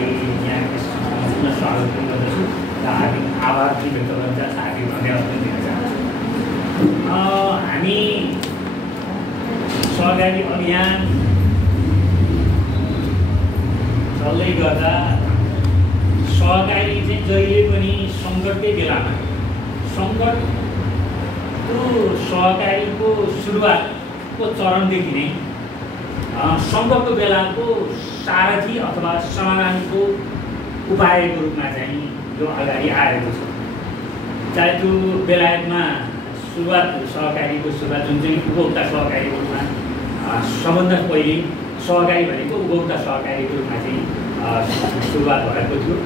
यहाँको संस्थामा पुनः स्वागत पनि गर्दछु र हार्दिक आभार पनि व्यक्त गर्न चाहन्छु, हार्दिक धन्यवाद पनि दिन चाहन्छु। हामी सहकारी अभियान चल्दै गर्दा सहकारी चाहिँ जहिले पनि सङ्कटकै बेलामा सङ्कटको सहकारीको सुरुवातको चरणदेखि नै सङ्कटको बेलाको सारथी अथवा समाधानको उपायको रूपमा चाहिँ यो अगाडि आएको छ। चाहे त्यो बेलायतमा सुरुवात सहकारीको सुरुवात जुन चाहिँ उपभोक्ता सहकारीको रूपमा सबभन्दा पहिले सहकारी भनेको उपभोक्ता सहकारीको रूपमा चाहिँ सुरुवात भएको थियो।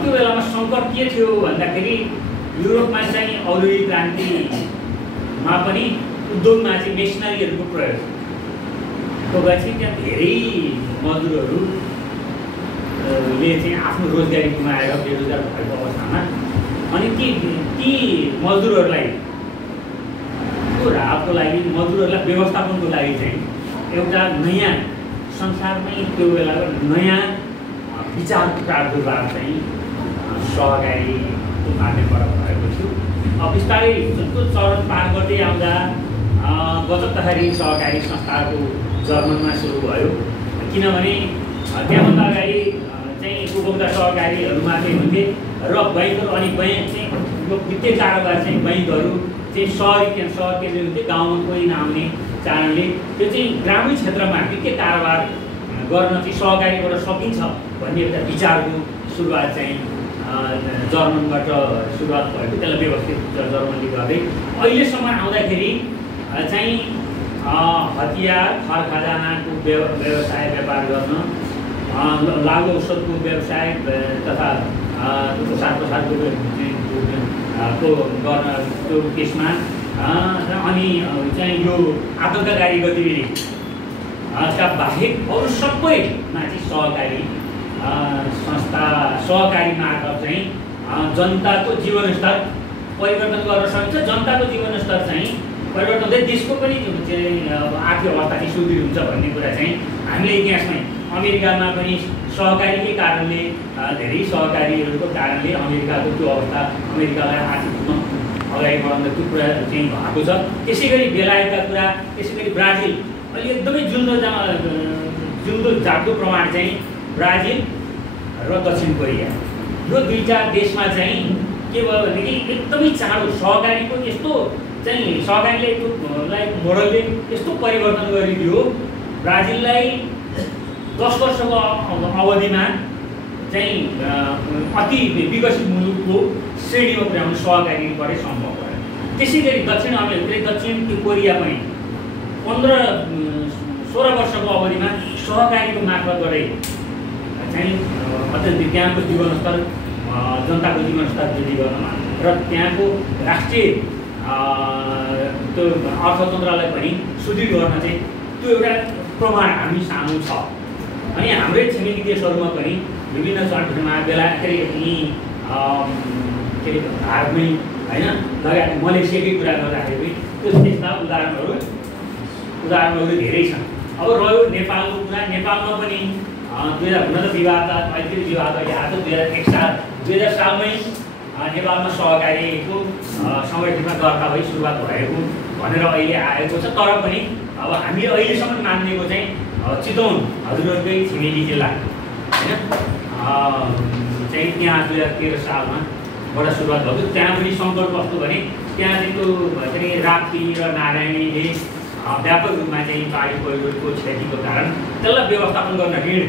त्यो बेलामा सङ्कट के थियो भन्दाखेरि युरोपमा चाहिँ औद्योगिक क्रान्तिमा पनि उद्योगमा चाहिँ मेसिनरीहरूको प्रयोग गएपछि त्यहाँ धेरै मजदुरहरूले चाहिँ आफ्नो रोजगारी गुमाएर बेरोजगार भएको अवस्थामा अनि ती मजदुरहरूलाई को राहतको लागि मजदुरहरूलाई व्यवस्थापनको लागि चाहिँ एउटा नयाँ संसारमै त्यो बेलाको नयाँ विचारको प्रादुर्भाव चाहिँ सहकारीको माध्यमबाट भएको थियो। बिस्तारै त्यो चरण पार गर्दै आउँदा बचतकारी सहकारी संस्थाको जर्मनमा सुरु भयो। किनभने त्यहाँभन्दा अगाडि चाहिँ उपभोक्ता सहकारीहरू मात्रै हुन्थे र बैङ्कहरू अनि बैङ्क चाहिँ यो वित्तीय कारोबार चाहिँ बैङ्कहरू चाहिँ सहर केन्द्र हुन्थे, गाउँमा कोही नआउने कारणले त्यो चाहिँ ग्रामीण क्षेत्रमा वित्तीय कारोबार गर्न चाहिँ सहकारीबाट सकिन्छ भन्ने एउटा विचारको सुरुवात चाहिँ जर्मनबाट सुरुवात भएको। त्यसलाई व्यवस्थित जर्मनले गर्दै अहिलेसम्म आउँदाखेरि चाहिँ हतियार थर खजानाको व्यवसाय व्यापार गर्न, लागु औषधको व्यवसाय तथा प्रसार प्रसारको गर्न त्यो केसमा अनि चाहिँ यो आतङ्ककारी गतिविधि का बाहेक अरू सबैमा चाहिँ सहकारी संस्था सहकारी मार्फत चाहिँ जनताको जीवनस्तर परिवर्तन गर्न सकिन्छ। जनताको जीवनस्तर चाहिँ परिवर्तन हुँदै देशको पनि आर्थिक अवस्था चाहिँ सुदृढ हुन्छ भन्ने कुरा चाहिँ हामीले इतिहासमै अमेरिकामा पनि सहकारीकै कारणले धेरै सहकारीहरूको कारणले अमेरिकाको त्यो अवस्था अमेरिकालाई आर्थिक रूपमा अगाडि बढाउन त्यो कुरा चाहिँ भएको छ। त्यसै गरी बेलायतका कुरा, त्यसै गरी ब्राजिल अहिले एकदमै जुल्दो जाग्दो प्रमाण चाहिँ ब्राजिल र दक्षिण कोरिया यो दुईटा देशमा चाहिँ के भयो भनेदेखि एकदमै चाँडो सहकारीको यस्तो चाहिँ सहकारीले मोडलले यस्तो परिवर्तन गरिदियो। ब्राजिललाई 10 वर्षको अवधिमा चाहिँ अति विकसित मुलुकको श्रेणीमा पुर्याउनु सहकारीबाटै सम्भव भयो। त्यसै गरी दक्षिण कोरिया पनि 15-16 वर्षको अवधिमा सहकारीको मार्फतबाटै चाहिँ अत्यन्त त्यहाँको जीवनस्तर जनताको जीवनस्तर वृद्धि गर्नमा र त्यहाँको राष्ट्रिय त्यो अर्थतन्त्रलाई पनि सुदृढ गर्न चाहिँ त्यो एउटा प्रमाण हामी सामु छ। अनि हाम्रै छिमेकी देशहरूमा पनि विभिन्न चरणहरूमा बेला के अरे भारतमै होइन लगायत मलेसियाकै कुरा गर्दाखेरि त्यो त्यस्ता उदाहरणहरू धेरै छन्। अब रह्यो नेपालको कुरा, नेपालमा पनि 2000 विवाद अहिले आएको 2001 सालमै नेपालमा सहकारीको सङ्गठनमा दर्ता भई सुरुवात भएको भनेर अहिले आएको छ। तर पनि अब हामी अहिलेसम्म मान्नेको चाहिँ चितवन हजुरहरूकै छिमेकी जिल्ला होइन चाहिँ त्यहाँ 2013 सालमाबाट सुरुवात भएको। त्यहाँ पनि सङ्कट कस्तो भने त्यहाँ चाहिँ त्यो चाहिँ राप्ती र नारायणीले व्यापक रूपमा चाहिँ बाढी पहिरोको क्षतिको कारण त्यसलाई व्यवस्थापन गर्न ऋण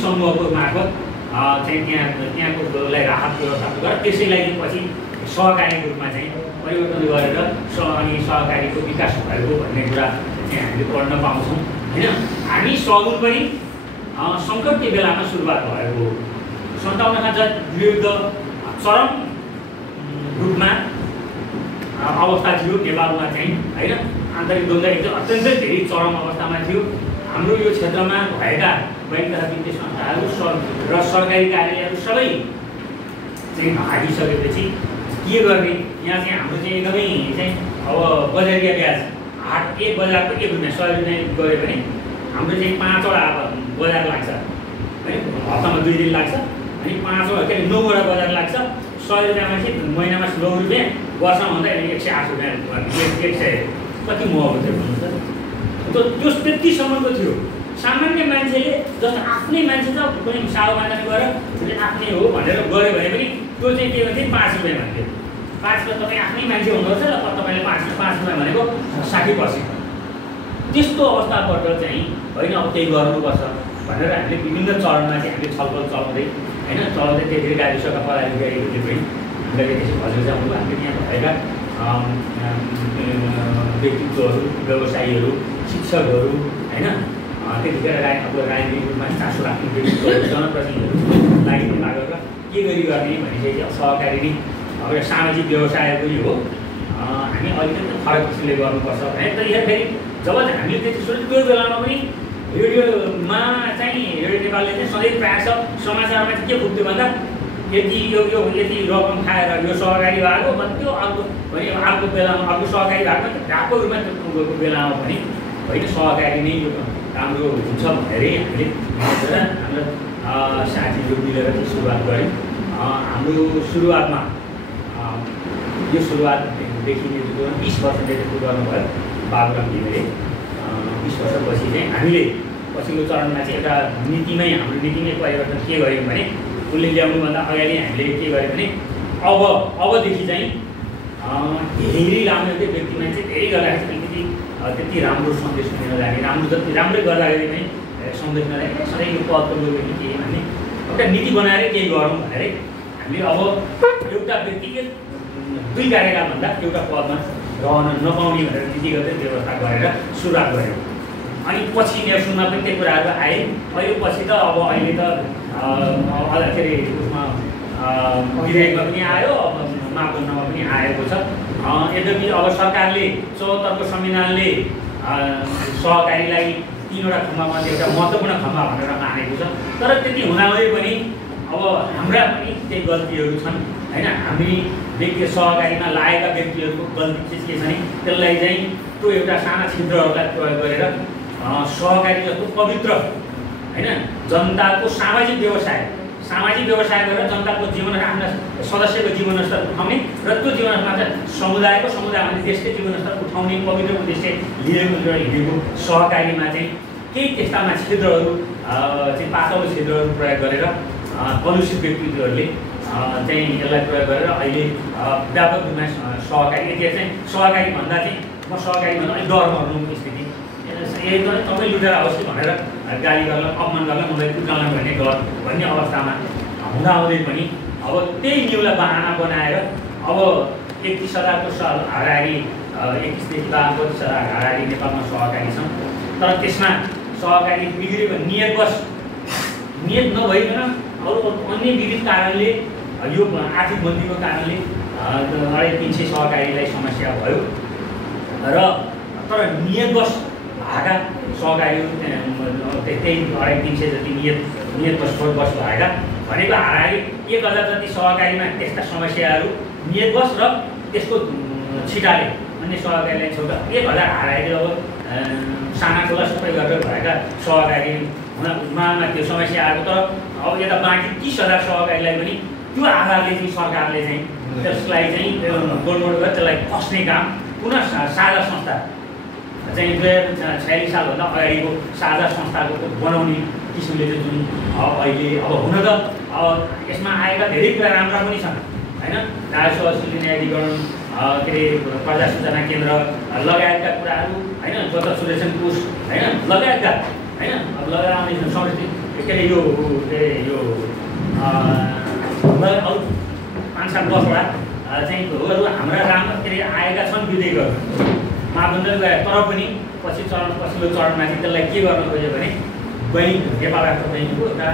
समूहको मार्फत चाहिँ त्यहाँकोलाई राहत व्यवस्थापन गरेर त्यसैलाई पछि सहकारीको रूपमा चाहिँ परिवर्तन गरेर अनि सहकारीको विकास भएको भन्ने कुरा चाहिँ हामीले पढ्न पाउँछौँ होइन। हामी सगुन पनि सङ्कटकै बेलामा सुरुवात भएको 57 का विरुद्ध चरम रूपमा अवस्था थियो नेपालमा चाहिँ होइन। आन्तरिक द्वन्द्व एकदम अत्यन्तै धेरै चरम अवस्थामा थियो। हाम्रो यो क्षेत्रमा भएका बैङ्क तथा वित्तीय संस्थाहरू र सरकारी कार्यालयहरू सबै चाहिँ भागिसकेपछि के गर्ने, यहाँ चाहिँ हाम्रो चाहिँ एकदमै चाहिँ अब बजारिया ब्याज हाट एक बजारको 1 रुपियाँ 100 रुपियाँ गऱ्यो भने हाम्रो चाहिँ 5 वटा बजार लाग्छ है, हप्तामा 2 दिन लाग्छ अनि 5 वटा के 9 वटा बजार लाग्छ। 100 रुपियाँमा चाहिँ महिनामा 9 रुपियाँ, वर्षमा भन्दा 108 रुपियाँ 100 कति महँगो थियो भन्नु त। त्यो त्यतिसम्मको थियो। सामान्य मान्छेले जस्तो आफ्नै मान्छे छ कुनै साहु मान्छेले गएर आफ्नै हो भनेर गऱ्यो भने पनि त्यो चाहिँ के भन्थ्यो 5 रुपियाँ भन्थ्यो। 5 रुपियाँ तपाईँ आफ्नै मान्छे हुनुहुन्छ र तपाईँले 5 रुपियाँ भनेको 60%। त्यस्तो अवस्थाबाट चाहिँ होइन अब केही गर्नुपर्छ भनेर हामीले विभिन्न चरणमा चाहिँ हामीले छलफल चलाउँदै होइन चलाउँदै त्यतिखेर गाविसका पदाधिकारीहरूले पनि हामीलाई त्यसो भनेर जानुभयो। हामीले त्यहाँ भएका व्यक्तित्वहरू, व्यवसायीहरू, शिक्षकहरू होइन त्यतिखेर अब राजनीतिक रूपमा चासो राख्ने व्यक्तित्वहरू, जनप्रतिनिधिहरू लागि भेला गरेर के गर्ने भनेपछि सहकारी नै अब सामाजिक व्यवसाय पनि हो। हामी अलिकति फरक किसिमले गर्नुपर्छ भने त्यतिखेर फेरि जब हामीले त्यति त्यो बेलामा पनि रेडियोमा चाहिँ रेडियो नेपालले चाहिँ सधैँ प्रायः समाचारमा चाहिँ के पुग्थ्यो भन्दा यति यति रकम खाएर यो सहकारी भएको भन्थ्यो अर्को बेलामा अर्को सहकारी भएको ढाको रूपमा गएको बेलामा पनि होइन सहकारी नै यो राम्रो हुन्छ भनेरै हामीले हाम्रो साथीहरू मिलेर चाहिँ सुरुवात गऱ्यौँ। हाम्रो सुरुवातमा यो सुरुवातदेखि 20 वर्षदेखि गर्नुभयो बाबुराम घिमिरे। 20 वर्षपछि चाहिँ हामीले पछिल्लो चरणमा चाहिँ एउटा नीतिमै हाम्रो नीतिमै परिवर्तन के गऱ्यौँ भने उसले ल्याउनुभन्दा अगाडि हामीले के गर्यौँ भने अबदेखि चाहिँ धेरै राम्रो त्यो व्यक्तिमा चाहिँ धेरै गर्दाखेरि त्यति राम्रो सन्देश दिन जाने जति राम्रै गर्दाखेरि पनि सन्देश नजाने सधैँ यो पदको लोक के भन्ने एउटा नीति बनाएर केही गरौँ भनेर हामीले अब एउटा व्यक्तिगत 2 कार्यकालभन्दा एउटा पदमा रहन नपाउने भनेर नीतिगत व्यवस्था गरेर सुरुवात गऱ्यौँ। अनि पछि नेप्सनमा पनि त्यो कुराहरू आए। अहिले पछि त अहिले त के अरे उसमा विधेयकमा पनि आयो, अब मापदण्डमा पनि आएको छ। यद्यपि अब सरकारले 74 को संविधानले सहकारीलाई 3वटा खम्बामध्ये एउटा महत्त्वपूर्ण खम्बा भनेर मानेको छ। तर त्यति हुँदाहुँदै पनि अब हाम्रा पनि केही गल्तीहरू छन् होइन। हामी व्यक्ति सहकारीमा लागेका व्यक्तिहरूको गल्ती के छ भने त्यसलाई चाहिँ त्यो एउटा साना छिद्रहरूलाई प्रयोग गरेर सहकारी जस्तो पवित्र होइन जनताको सामाजिक व्यवसाय गरेर जनताको जीवन आफ्ना सदस्यको जीवनस्तर उठाउने र त्यो जीवनमा चाहिँ समुदायमा देशकै जीवनस्तर उठाउने पवित्र उद्देश्य हिँडेको सहकारीमा चाहिँ केही त्यस्तामा छिद्रहरू चाहिँ पातलो छिद्रहरू प्रयोग गरेर कलुषित व्यक्तित्वहरूले चाहिँ यसलाई प्रयोग गरेर अहिले व्यापक रूपमा सहकारी यति चाहिँ सहकारी भन्दा चाहिँ म सहकारी भन्दा अलिक डर मर्नु स्थिति एकदमै तपाईँ लुटेर आओस् कि भनेर गाली गर्ला अपमान गर्ला मलाई कुटाउला भन्ने अवस्थामा हुँदाहुँदै पनि अब त्यही न्युलाई बहाना बनाएर अब 31,000 साल अगाडि 21 देखि 32,000 अगाडि नेपालमा सहकारी छन्। तर त्यसमा सहकारी बिग्रेको नियत नभइकन अरू अन्य विविध कारणले यो आर्थिक मन्दीको कारणले 350 सहकारीलाई समस्या भयो र तर नियतवश भएका सहकारीहरू त्यही 350 जति नियतवश भएका भनेको हाराहारी 1000 जति सहकारीमा त्यस्ता समस्याहरू नियतवश र त्यसको छिटाले अन्य सहकारीलाई छोड्दा 1000 हाराहारी अब साना ठुला सबै गरेर भएका सहकारीमा त्यो समस्या आएको। तर अब यता बाँकी 30,000 सहकारीलाई पनि त्यो आधारले चाहिँ सरकारले चाहिँ त्यसलाई चाहिँ गोलमोड गरेर त्यसलाई फस्ने काम पुनः साझा संस्था चाहिँ 2046 सालभन्दा अगाडिको साझा संस्थाको बनाउने किसिमले चाहिँ जुन अहिले अब हुन त अब यसमा आएका धेरै कुरा राम्रा पनि छन् होइन। राजस्व असुली न्यायाधिकरण के अरे प्रजा सूचना केन्द्र लगायतका कुराहरू होइन जता सुरेशन कोष होइन लगायतका होइन अब लगाउने समष्टि के अरे यो अरू 5-7 वर्षवटा चाहिँ हाम्रा राम्रो के अरे आएका छन् विधेयकहरू मापदण्ड गए। तर पनि पछिल्लो चरणमा चाहिँ त्यसलाई के गर्न खोज्यो भने बैंक नेपाल राष्ट्र बैङ्कको एउटा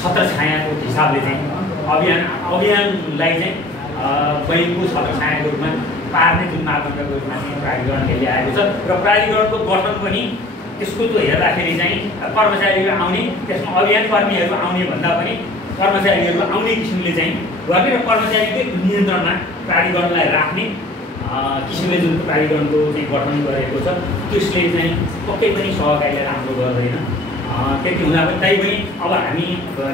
छत्रछायाको हिसाबले चाहिँ अभियानलाई चाहिँ बैङ्कको छत्रछायाको रूपमा पार्ने जुन मापदण्डको रूपमा चाहिँ प्राधिकरणले ल्याएको छ र प्राधिकरणको गठन पनि त्यसको त्यो हेर्दाखेरि चाहिँ कर्मचारीहरू आउने त्यसमा अभियान कर्मीहरू आउने भन्दा पनि कर्मचारीहरू आउने किसिमले चाहिँ गर्ने र कर्मचारीकै नियन्त्रणमा प्राधिकरणलाई राख्ने किसिमले जुन प्राधिकरणको चाहिँ गठन गरेको छ त्यसले चाहिँ पक्कै पनि सहकारीलाई राम्रो गर्दैन। त्यति हुँदा पनि तैपनि अब हामी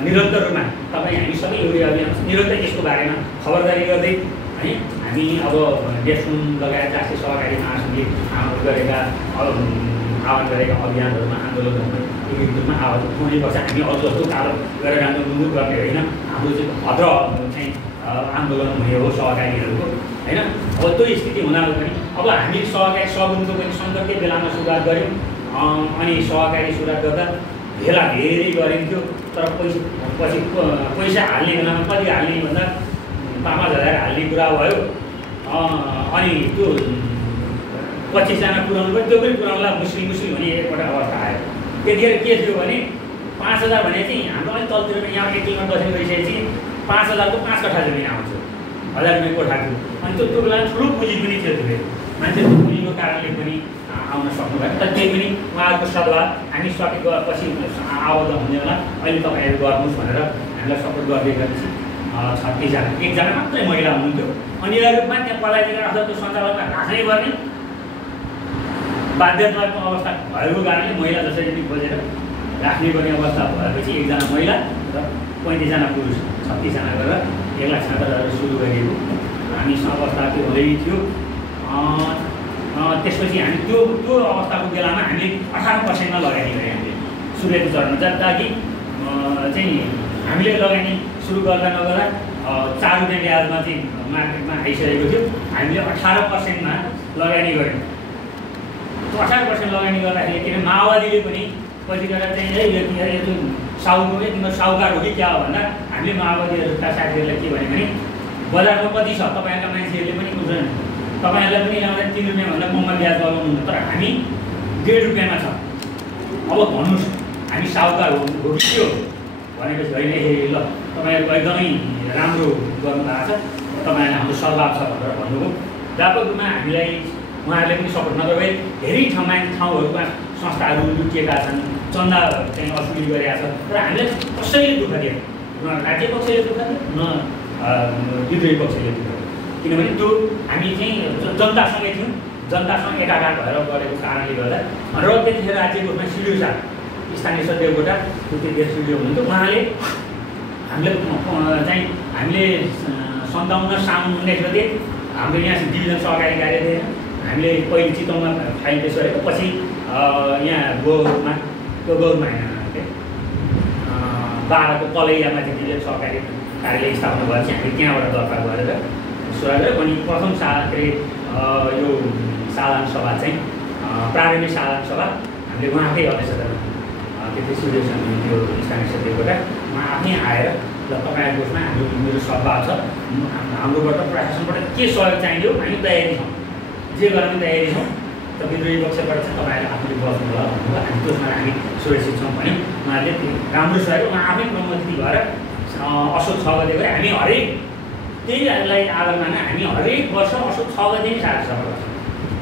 निरन्तर रूपमा हामी सबै एउटै अभियान निरन्तर यसको बारेमा खबरदारी गर्दै है हामी अब देशुन लगायत राष्ट्रिय सहकारी महासङ्घले गरेका आह्वान गरेका अभियानहरूमा आन्दोलनहरूमा विभिन्न रूपमा आवाज उठाउनुपर्छ। हामी अझ जस्तो कालो गरेर आन्दोलन गर्ने होइन, हाम्रो चाहिँ भद्र चाहिँ आन्दोलन हुने हो सहकारीहरूको होइन। अब त्यो स्थिति हुँदा पनि अब हामी सहकारी सगुनको पनि सङ्कटकै बेलामा सुरुवात गऱ्यौँ। अनि सहकारी सुरुवात गर्दा भेला धेरै गरिन्थ्यो, तर पछि पैसा हाल्ने बेलामा कति हाल्ने भन्दा 5,000 हाल्ने कुरा भयो। अनि त्यो 25जना पुऱ्याउनु पनि त्यो पनि पुऱ्याउनुलाई मुस्लिम हुने एकपल्ट अवस्था आयो। त्यतिखेर के थियो भने 5,000 भने चाहिँ हाम्रो अलिक तलतिर यहाँ 1 किलोमिटर बसेर गइसकेपछि 5,000 को 5 कट्ठा जमिन आउँछ, 1000 रुपियाँ कोठा थियो। अनि त्यो बेला ठुलो पुँजी पनि थियो, त्यो मान्छेको पुँजीको कारणले पनि आउन सक्नु भयो तर त्यही पनि उहाँहरूको सल्लाह हामी सकेको पछि आबद्ध हुने होला अहिले तपाईँहरू गर्नुहोस् भनेर हामीलाई सपोर्ट गर्दै गरेपछि 36जना, एकजना मात्रै महिला हुनुहुन्थ्यो। अनिवार्य रूपमा त्यहाँ पदाधिकारी अथवा त्यो सञ्चालनमा राख्नै पर्ने बाध्यताको अवस्था भएको कारणले महिला जसरी पनि खोजेर राख्ने पर्ने अवस्था भएपछि एकजना महिला र 35जना पुरुष 36जना गरेर 1,70,000 सुरु गरिएको हामीसँग अवस्था त्यो हुँदै थियो। त्यसपछि हामी त्यो अवस्थाको बेलामा हामीले 18% लगानी गऱ्यौँ हामीले सुरुको चरणमा ताकि चाहिँ हामीले लगानी सुरु गर्दा नगर्दा 4 रुपियाँ ब्याजमा चाहिँ मार्केटमा आइसकेको थियो। हामीले 18% लगानी गऱ्यौँ। त्यो 18% लगानी गर्दाखेरि के अरे माओवादीले पनि पछि गएर चाहिँ यो साहुको तिम्रो साहुकार हो कि क्या हो भन्दा हामीले माओवादीहरूका साथीहरूलाई के भन्यो भने बजारमा कति छ तपाईँहरूका मान्छेहरूले पनि बुझ्दैन, तपाईँहरूलाई पनि ल्याउँदा 3 रुपियाँभन्दा कममा ब्याज लगाउनु तर हामी 1.5 रुपियाँमा छ। अब भन्नुहोस् हामी साहुकार हो कि के हो भनेपछि होइन ए ल तपाईँहरूको एकदमै राम्रो गर्नुभएको छ, तपाईँहरूलाई हाम्रो सल्लाह छ भनेर भन्नुभयो। व्यापक रूपमा हामीलाई उहाँहरूले पनि सपोर्ट नगर भए धेरै ठाउँहरूमा संस्थाहरू लुटिएका छन्, चन्दा चाहिँ असुली गरेका छ तर हामीलाई कसैले दुःख दिएन, न राज्य पक्षले दुःख दियो न विद्रोही पक्षले दुःख दियो, किनभने त्यो हामी चाहिँ जनतासँगै थियौँ, जनतासँग एकाकार भएर गरेको कारणले गर्दा। र त्यतिखेर राज्यको रूपमा सिडिओ साहब स्थानीय सचिवबाट त्यतिखेर सिडिओ हुनुहुन्थ्यो, उहाँले हामीले 57 साउन 19 गते हाम्रो यहाँ डिभिजन सहकारी कार्यालय हामीले पहिले चितवनमा फाइल पेस गरेको, पछि यहाँ गौरमा होइन 12को कलैयामा चाहिँ डिभिजन सहकारी कार्यालय स्थापना भएपछि हामी त्यहाँबाट दर्ता गरेर सुरु गरेर अनि प्रथम यो साधारण सभा चाहिँ प्रारम्भिक साधारण सभा हामीले उहाँकै अध्यक्षतामा त्यति सिचुएसन त्यो स्थानीय सचिवबाट उहाँ आफै आएर ल तपाईँहरूकोमा हाम्रो मेरो सभा छ, हाम्रोबाट प्रशासनबाट के सहयोग चाहियो हामी तयारी छौँ, जे गर्ने तयारी छौँ, त विद्रोही पक्षबाट चाहिँ तपाईँहरूले आफूले बस्नु होला भन्नुभयो। हामी त्यसमा हामी सुरक्षित छौँ भने उहाँहरूले राम्रो सहयोग उहाँ आफै प्रमुख भएर असोज 6 गते गरे हामी हरेक त्यहीलाई आधार मानेर हामी हरेक वर्ष असोज 6 गते नै साधारण सभा गर्छौँ।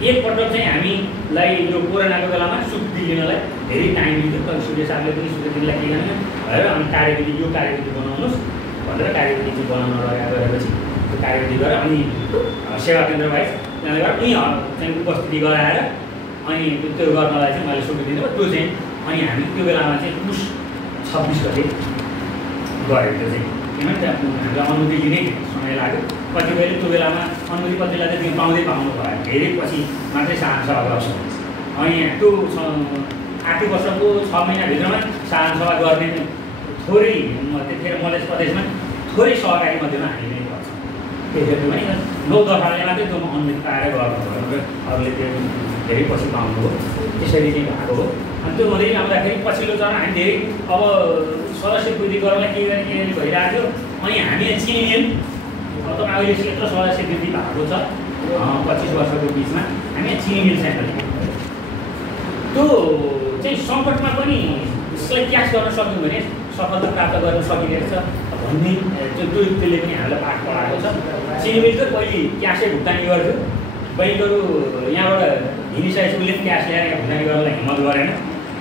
एकपटक चाहिँ हामीलाई यो कोरोनाको बेलामा स्वीकृति लिनलाई धेरै टाइम लिन्थ्यो, तर सूर्य साहबले पनि स्वीकृतिलाई के गर्नु भएर अनि कार्यविधि यो कार्यविधि बनाउनुहोस् भनेर कार्यविधि चाहिँ बनाउन गरेपछि त्यो कार्यविधि गरेर अनि सेवा केन्द्र बाहेक त्यहाँबाट उनी चाहिँ उपस्थिति गराएर अनि त्यो गर्नलाई चाहिँ मैले स्वीकृति दिनु त्यो चाहिँ अनि हामी त्यो बेलामा चाहिँ पुस 26 गते गऱ्यो। त्यो चाहिँ किनभने त्यहाँ हामीलाई अनुमति लिने समय लाग्यो, कतिपयले त्यो बेलामा अनुमति कतिलाई चाहिँ त्यो पाउँदै पाउनु भयो, धेरै पछि मात्रै साधारण सभा गर्छ। अनि त्यो आर्थिक वर्षको 6 महिनाभित्रमा साधारण सभा गर्ने थोरै त्यतिखेर मधेस प्रदेशमा थोरै सहकारी मध्येमा हामी नै गर्छौँ। त्यतिखेर पनि 9 दफाले मात्रै त्यो अनुमति पाएर गर्नुभयो, अरूले त्यो धेरै पछि पाउनुभयो, त्यसरी नै भएको हो। अनि त्यो हुँदै आउँदाखेरि पछिल्लो चरण हामी धेरै अब सदस्य वृद्धि गर्नलाई के भइरहेको थियो। अनि हामी चिनियन तपाईँ अहिले यत्रो सदस्य वृद्धि भएको छ 25 वर्षको बिचमा हामी चिनियन छैन, त्यो चाहिँ सङ्कटमा पनि यसलाई क्यास गर्न सक्यौँ भने सफलता प्राप्त गर्न सकिरहेको छ भन्ने त्यसले पनि हामीलाई पाठ पढाएको छ। चिनिमिल चाहिँ पहिले क्यासै भुक्तानी गर्थ्यो, बैङ्कहरू यहाँबाट हिँडिसकेपछि उसले क्यास ल्याएर यहाँ भुक्तानी गर्नलाई हिम्मत गरेन,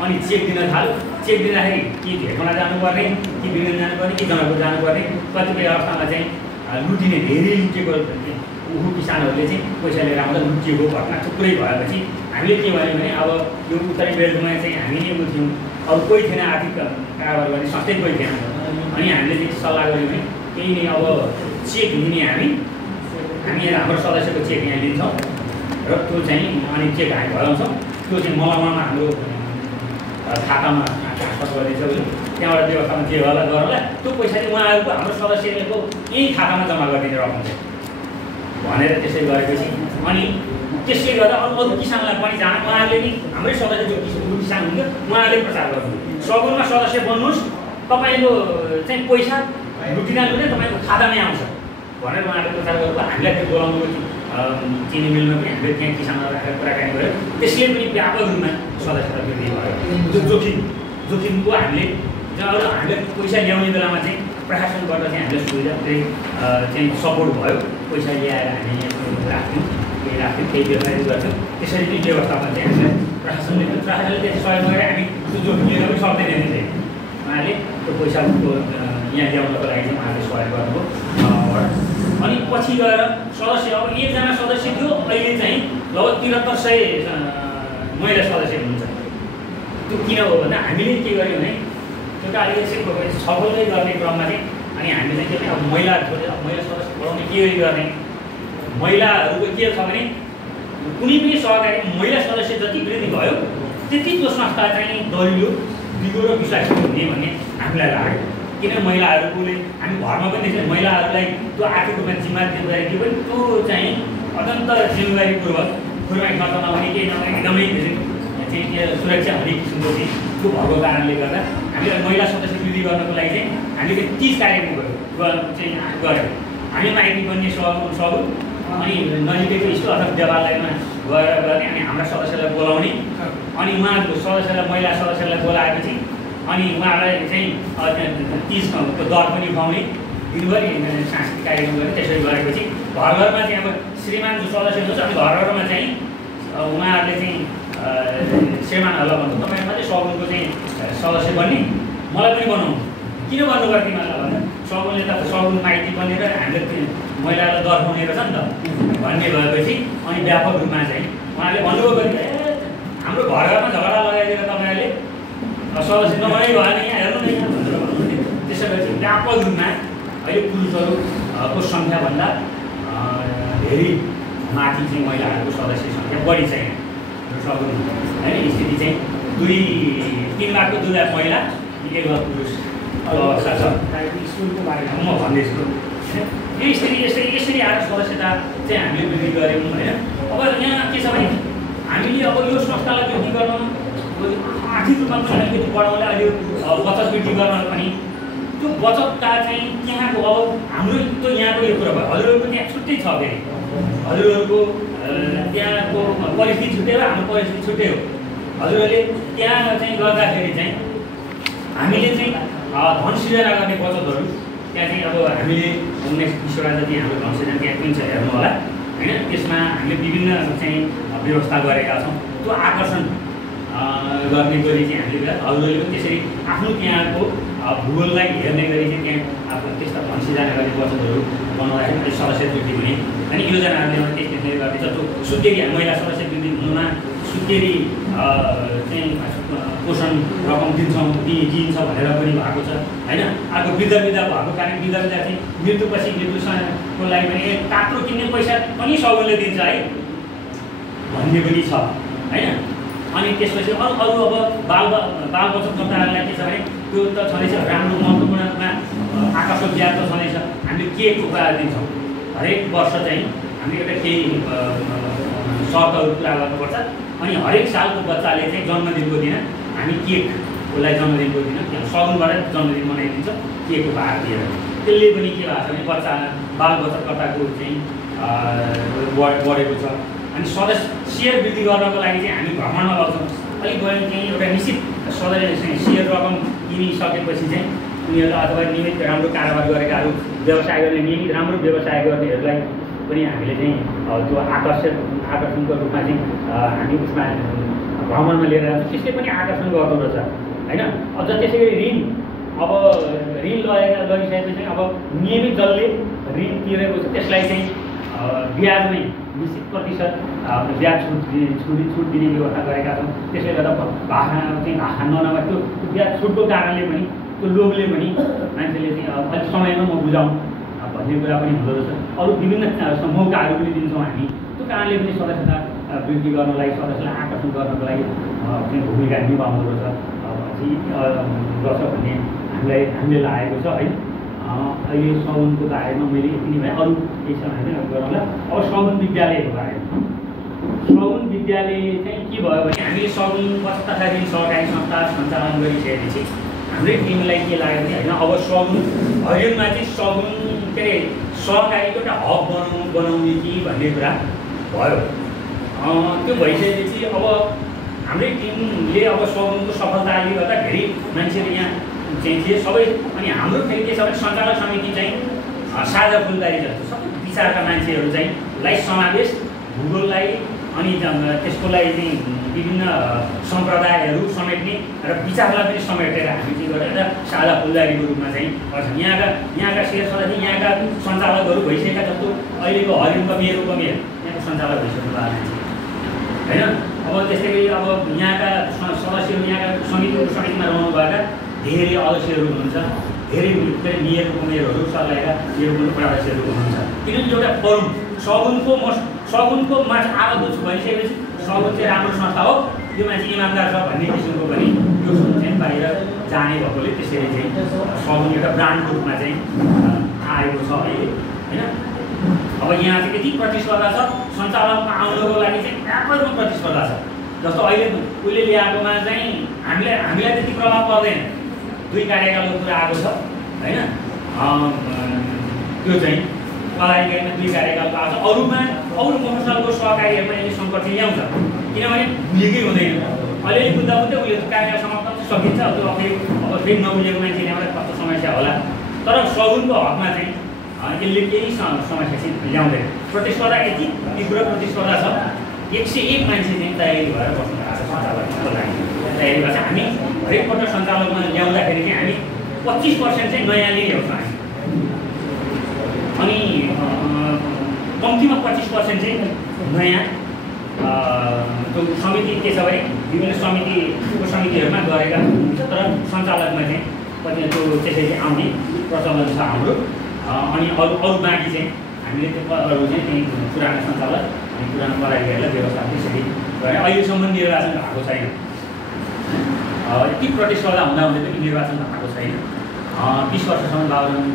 अनि चेक दिन थाल्यो। चेक दिँदाखेरि कि भेटमा जानुपर्ने कि विगत जानुपर्ने कि जनकपुर जानुपर्ने, कतिपय अवस्थामा चाहिँ लुटिने धेरै लुटेको किसानहरूले चाहिँ पैसा लिएर आउँदा लुटिएको घटना थुप्रै भएपछि हामीले के भन्यो भने अब यो उत्तरी बेल्टमा चाहिँ हामी नै थियौँ, अब कोही थिएन आर्थिक कारोबार गर्ने संस्थै कोही थिएन। अनि हामीले चाहिँ सल्लाह गऱ्यौँ भने केही नै अब चेक लिने हामी हाम्रो सदस्यको चेक यहाँ लिन्छौँ र त्यो चाहिँ अनि चेक हामी भराउँछौँ, त्यो चाहिँ मलमामा हाम्रो खातामा ट्रान्सफर गरिदिन्छ उसले, त्यहाँबाट व्यवस्थामा जे होला गरौँला, त्यो पैसा चाहिँ उहाँहरूको हाम्रो सदस्यको यही खातामा जम्मा गरिदिने रकम चाहिँ भनेर त्यसै गरेपछि अनि त्यसले गर्दा अरू किसानलाई पनि जान उहाँहरूले नि हाम्रै सदस्य जो किसान हुन्थ्यो उहाँहरूले प्रचार गर्नु सगुनमा सदस्य बन्नुहोस्, तपाईँको चाहिँ पैसा लुटिना लुटे तपाईँको खातामै आउँछ भनेर उहाँहरूले प्रचार गर्नु। हामीलाई त्यो बोलाउनु चिनी मिलमा पनि हामीले त्यहाँ किसानहरू राखेर कुराकानी गऱ्यो, त्यसले पनि व्यापक रूपमा सदस्यता वृद्धि भयो। त्यो जोखिमको हामीले पैसा ल्याउने बेलामा चाहिँ प्रशासनबाट चाहिँ हामीलाई सुविधा चाहिँ सपोर्ट भयो, पैसा ल्याएर हामी यहाँ राख्थ्यौँ केही राख्थ्यौँ केही बेलायत गर्थ्यौँ त्यसरी नै व्यवस्थापन चाहिँ हामीलाई प्रशासनले त्यसरी सहयोग गरेर हामी त्यो जोखिम लिन पनि सक्दैनौँ चाहिँ उहाँले त्यो पैसाको यहाँ ल्याउनको लागि चाहिँ उहाँले सहयोग गर्नुभयो। अनि पछि गएर सदस्य अब 1 जना सदस्य थियो, अहिले चाहिँ लगभग 7300 महिला सदस्य हुनुहुन्छ। त्यो किन हो भन्दा हामीले के गर्यौँ भने एउटा अलिकति छलफलै गर्ने क्रममा चाहिँ अनि हामीले चाहिँ के अब महिलाहरू छोडेर महिला सदस्य बढाउने के गर्ने, महिलाहरूको के छ भने कुनै पनि सहकारी महिला सदस्य जति वृद्धि भयो त्यति त्यो संस्था चाहिँ दरिलो दिगो र विश्वासित हुने भन्ने हामीलाई लाग्यो। किन महिलाहरूले हामी घरमा पनि देख्छौँ महिलाहरूलाई त्यो आर्थिक रूपमा जिम्मेवारी दियो भने त्यो चाहिँ अत्यन्त जिम्मेवारीपूर्वक फुर्माइट नचलाउने केही नभए एकदमै चाहिँ सुरक्षा हुने किसिमको चाहिँ त्यो भएको कारणले गर्दा हामीले महिला सदस्य वृद्धि गर्नको लागि चाहिँ हामीले 30 कार्यक्रम चाहिँ गऱ्यौँ। हामी माइती बन्ने सगुन अनि नजिकैको स्कुल अथवा देवालयमा गएर गर्ने अनि हाम्रा सदस्यलाई बोलाउने अनि उहाँहरूको सदस्यलाई महिला सदस्यलाई बोलाएपछि अनि उहाँहरूलाई चाहिँ 30 को दर पनि उठाउने दिनभरि सांस्कृतिक कार्यक्रम गर्ने। त्यसरी गरेपछि घर घरमा चाहिँ अब श्रीमान जो सदस्य हुन्छ अनि घर घरमा चाहिँ उहाँहरूले चाहिँ श्रीमानहरूलाई भन्नु तपाईँमा चाहिँ सगुनको चाहिँ सदस्य बन्ने मलाई पनि बनाउनु किन भन्नुभयो तिमीहरूलाई भन्दा सगुनले त सगुन माइती बनेर हामीले महिलालाई दर्शाउने रहेछ नि त भन्ने भएपछि अनि व्यापक रूपमा चाहिँ उहाँले भन्नुभयो भने हाम्रो घर घरमा झगडा लगाइदिएर तपाईँहरूले सदस्य नबनाइ भएन यहाँ हेर्नु न यहाँ भनेर भन्नुहुन्थ्यो। त्यसै गरी चाहिँ व्यापक रूपमा अहिले पुरुषहरूको सङ्ख्याभन्दा धेरै माथि चाहिँ महिलाहरूको सदस्य सङ्ख्या बढी छ यहाँ सगुन होइन। स्थिति चाहिँ 3 लाखको 2 लाख महिला 1 लाख पुरुष अवस्था छ। स्कुलको बारेमा म भन्दैछु यो स्थिति यसरी आएर सदस्यता चाहिँ हामीले वृद्धि गऱ्यौँ होइन। अब यहाँ के छ भने हामीले अब यो संस्थालाई वृद्धि गर्न आर्थिक रूपमा पनि अलिकति बढाउनलाई अहिले बचत वृद्धि गर्न पनि त्यो बचतका चाहिँ त्यहाँको अब हाम्रो त्यो यहाँको यो कुरा भयो हजुरहरूको त्यहाँ छुट्टै छ फेरि हजुरहरूको त्यहाँको परिस्थिति छुट्टै हो हाम्रो परिस्थिति छुट्टै हो। हजुरहरूले त्यहाँ चाहिँ गर्दाखेरि चाहिँ हामीले चाहिँ धन सृजना गर्ने बचतहरू त्यहाँ चाहिँ अब हामीले 19-20 वटा जति हाम्रो धन सृजना त्यहाँ पनि छ हेर्नु होला होइन। त्यसमा हामीले विभिन्न चाहिँ व्यवस्था गरेका छौँ। त्यो आकर्षण गर्ने गरी चाहिँ हामीले हजुरहरूले पनि त्यसरी आफ्नो त्यहाँको भूगोललाई हेर्ने गरी चाहिँ त्यहाँ आफ्नो त्यस्ता धन सृजना गर्ने बचतहरू बनाउँदाखेरि सदस्य वृद्धि हुने अनि योजनाहरूले त्यसले गर्दैछ। त्यो सुत्केरी महिला सदस्य वृद्धि हुनुमा सुत्केरी चाहिँ पोषण रकम दिइन्छ भनेर पनि भएको छ होइन। अर्को वृद्ध भएको कारण वृद्ध चाहिँ मृत्युपछि मृत्युको लागि पनि कात्रो किन्ने पैसा पनि सगुनले दिन्छ है भन्ने पनि छ होइन। अनि त्यसपछि अरू अब बाल बचत कर्ताहरूलाई के छ भने त्यो त छँदैछ राम्रो महत्त्वपूर्णमा आकर्षक ब्याज त छँदैछ। हामीले केक उपहार दिन्छौँ हरेक वर्ष चाहिँ हामीले एउटा केही शर्तहरू पुरा गर्नुपर्छ अनि हरेक सालको बच्चाले चाहिँ जन्मदिनको दिन हामी केक उसलाई जन्मदिनको दिन सगुनबाट जन्मदिन मनाइदिन्छ केक उपहार दिएर। त्यसले पनि के भएको छ भने बच्चा बाल बचतकर्ताको चाहिँ बढेको छ। अनि सदस्य सेयर वृद्धि गर्नको लागि चाहिँ हामी भ्रमणमा लग्छौँ अलिक गयो चाहिँ एउटा निश्चित सदस्य सेयर रकम किनिसकेपछि चाहिँ उनीहरूले अथवा नियमित राम्रो कारोबार गरेकाहरू व्यवसाय गर्ने नियमित राम्रो व्यवसाय गर्नेहरूलाई पनि हामीले चाहिँ त्यो आकर्षणको रूपमा चाहिँ हामी उसमा भ्रमणमा लिएर जान्छौँ। त्यसले पनि आकर्षण गर्दो रहेछ होइन। अझ त्यसै गरी ऋण अब ऋण लगिसकेपछि अब नियमित जसले ऋण तिरेको छ त्यसलाई चाहिँ ब्याजमै निश्चित प्रतिशत ब्याज छुट दिने व्यवस्था गरेका छौँ। त्यसले गर्दा भाषा चाहिँ भाषा नभए त्यो ब्याज छुटको कारणले पनि त्यो लोभले पनि मान्छेले चाहिँ अलिक समयमा म बुझाउँ भन्ने कुरा पनि हुँदो रहेछ। अरू विभिन्न मौकाहरू पनि दिन्छौँ हामी। त्यो कारणले पनि सदस्यता वृद्धि गर्नलाई सदस्यलाई आकर्षण गर्नको लागि चाहिँ भूमिका निभाउँदो रहेछ गर्छ भन्ने हामीले लागेको छ है। अहिले सगुनको बारेमा मैले यति नै भएँ, अरू केही छ भने गरौँला। अब सगुन विद्यालयको बारेमा सगुन विद्यालय चाहिँ के भयो भने हामीले सगुन 75 दिन सहकारी संस्था सञ्चालन गरिसकेपछि हाम्रै टिमलाई के लाग्यो भने होइन अब सगुन हरियोमा चाहिँ सगुन के अरे सहकारीको एउटा हब बनाउने कि भन्ने कुरा भयो। त्यो भइसकेपछि अब हाम्रै टिमले अब सगुनको सफलताले गर्दा धेरै मान्छेहरू यहाँ चाहिँ थिए सबै। अनि हाम्रो फेरि के छ भने सञ्चालक समिति चाहिँ साझा फुलदारी जस्तो सबै विचारका मान्छेहरू चाहिँ लाई समावेश भूगोललाई अनि त्यसको लागि चाहिँ विभिन्न सम्प्रदायहरू समेट्ने र विचारलाई पनि समेटेर हामी के गरेर साझा फुलदारीको रूपमा चाहिँ गर्छौँ। यहाँका शेर सदस्य यहाँका सञ्चालकहरू भइसकेका जस्तो अहिलेको हरिण कमेर यहाँको सञ्चालक भइसक्नु भएको मान्छे होइन। अब त्यस्तै गरी अब यहाँका सदस्यहरू यहाँका समितिमा रहनुभएका धेरै अध्यक्षहरू हुनुहुन्छ, धेरै मेयर उमेरहरू सर्लाएका मेयर सदस्यहरू हुनुहुन्छ। किनकि एउटा फोरम सगुनको माथि आबद्ध छु भनिसकेपछि सगुन चाहिँ राम्रो संस्था हो, यो मान्छे इमान्दार छ भन्ने किसिमको पनि यो चाहिँ बाहिर जाने भएकोले त्यसरी चाहिँ सगुन एउटा ब्रान्डको रूपमा चाहिँ आएको छ अहिले होइन। अब यहाँ चाहिँ यति प्रतिस्पर्धा छ, सञ्चालकमा आउनको लागि चाहिँ व्यापक प्रतिस्पर्धा छ। जस्तो अहिले उसले ल्याएकोमा चाहिँ हामीलाई त्यति प्रभाव पर्दैन, 2 कार्यकालको कुरा आएको छ होइन। त्यो चाहिँ पदाधिकारीमा 2 कार्यकालको आएको छ। अरू मोटरसाइकलको सहकारीहरूमा यसले सङ्कट चाहिँ ल्याउँछ, किनभने बुझेकै हुँदैन। अलिअलि बुझ्दा उसले कार्यकाल समाप्त सकिन्छ, त्यो अब फेरि नबुझेको मान्छे ल्याउँदा कस्तो समस्या होला। तर सगुनको हकमा चाहिँ यसले केही समस्या चाहिँ ल्याउँदैन। प्रतिस्पर्धा यति तीव्र प्रतिस्पर्धा छ, 101 मान्छे चाहिँ तयारी भएर बस्नु भएको छ सञ्चालकको लागि तयारी भएको छ। हामी हरेक पल्ट सञ्चालकमा ल्याउँदाखेरि चाहिँ हामी 25% चाहिँ नयाँले ल्याउँछौँ हामी, अनि कम्तीमा 25% चाहिँ नयाँ। त्यो समिति के छ भने विभिन्न समितिहरूमा गरेका हुन्छ, तर सञ्चालकमा चाहिँ कति त्यो त्यसरी आउने प्रचलन छ हाम्रो। अनि अरू बाँकी चाहिँ हामीले त्यो अरू चाहिँ त्यही पुरानो सञ्चालक अनि पुरानो पदाधिकारीलाई व्यवस्था त्यसरी गरे। अहिलेसम्म निर्वाचन भएको छैन, यति प्रतिस्पर्धा हुँदाहुँदै पनि निर्वाचन भएको छैन। 20 वर्षसम्म बाबुराम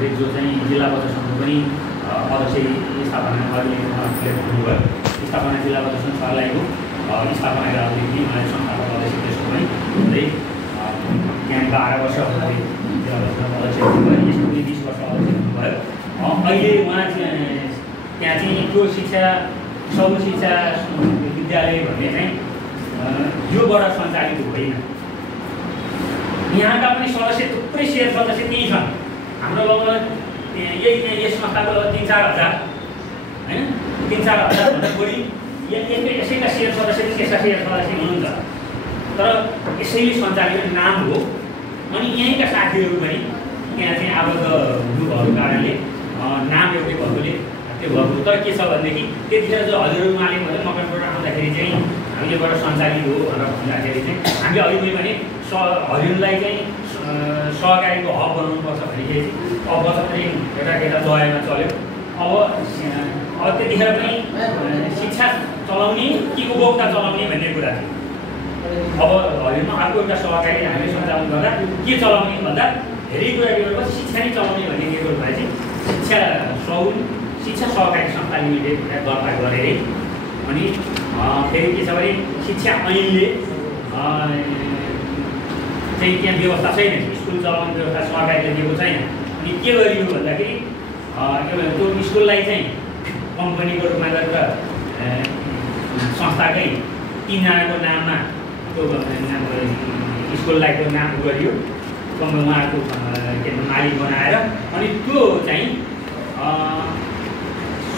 रेग्मी जो चाहिँ जिल्ला बजार सङ्घको पनि अध्यक्ष स्थापना हुनुभयो, स्थापना जिल्ला बजार सङ्घ सर्लाहीको स्थापना गर्दाखेरि उहाँले संस्थापक अध्यक्ष त्यसको पनि हुँदै त्यहाँ 12 वर्ष हुँदै जिल्ला बजार अध्यक्ष हुनुभयो, यसको पनि 20 वर्ष अध्यक्ष हुनुभयो। अहिले उहाँ त्यहाँ चाहिँ त्यो सगुन शिक्षा विद्यालय भन्ने चाहिँ योबाट सञ्चालित होइन। यहाँका पनि सदस्य थुप्रै शेयर सदस्य त्यही छन्। हाम्रो गाउँमा यस संस्थाको 3-4 हजार होइन, 3-4 हजारभन्दा बढी यसैका शेयर सदस्य त्यसका शेयर सदस्य हुनुहुन्छ। तर यसैले सञ्चालित नाम हो। अनि यहीँका साथीहरू पनि त्यहाँ चाहिँ आबद्ध हुनुभएको कारणले नाम एउटै भएकोले त्यो भएको। तर के छ भनेदेखि त्यतिखेर जो हजुरहरू मालिक भएर मकनबाट आउँदाखेरि चाहिँ हामीलेबाट सञ्चालित हो भनेर भन्दाखेरि चाहिँ हामीले अहिले पनि हरिणलाई चाहिँ सहकारीको हब बनाउनुपर्छ भनेपछि अब बचतले एउटा दयामा चल्यो। अब त्यतिखेर पनि शिक्षा चलाउने कि उपभोक्ता चलाउने भन्ने कुरा थियो। अब हरिणमा अर्को एउटा सहकारी हामीले सञ्चालन गर्दा के चलाउने भन्दा धेरै कुरा के गर्छ, शिक्षा नै चलाउने भन्ने के गर्नु भए चाहिँ शिक्षा सहकारी संस्था लिमिटेड दर्ता गरेर अनि फेरि के छ भने शिक्षा ऐनले चाहिँ त्यहाँ व्यवस्था छैन, स्कुल चलाउने व्यवस्था सहकारीले दिएको छैन। अनि के गरियो भन्दाखेरि त्यो स्कुललाई चाहिँ कम्पनीको रूपमा गरेर संस्थाकै 3 जनाको नाममा त्यो स्कुललाई त्यो नाम गरियो, उहाँको के मालिक बनाएर अनि त्यो चाहिँ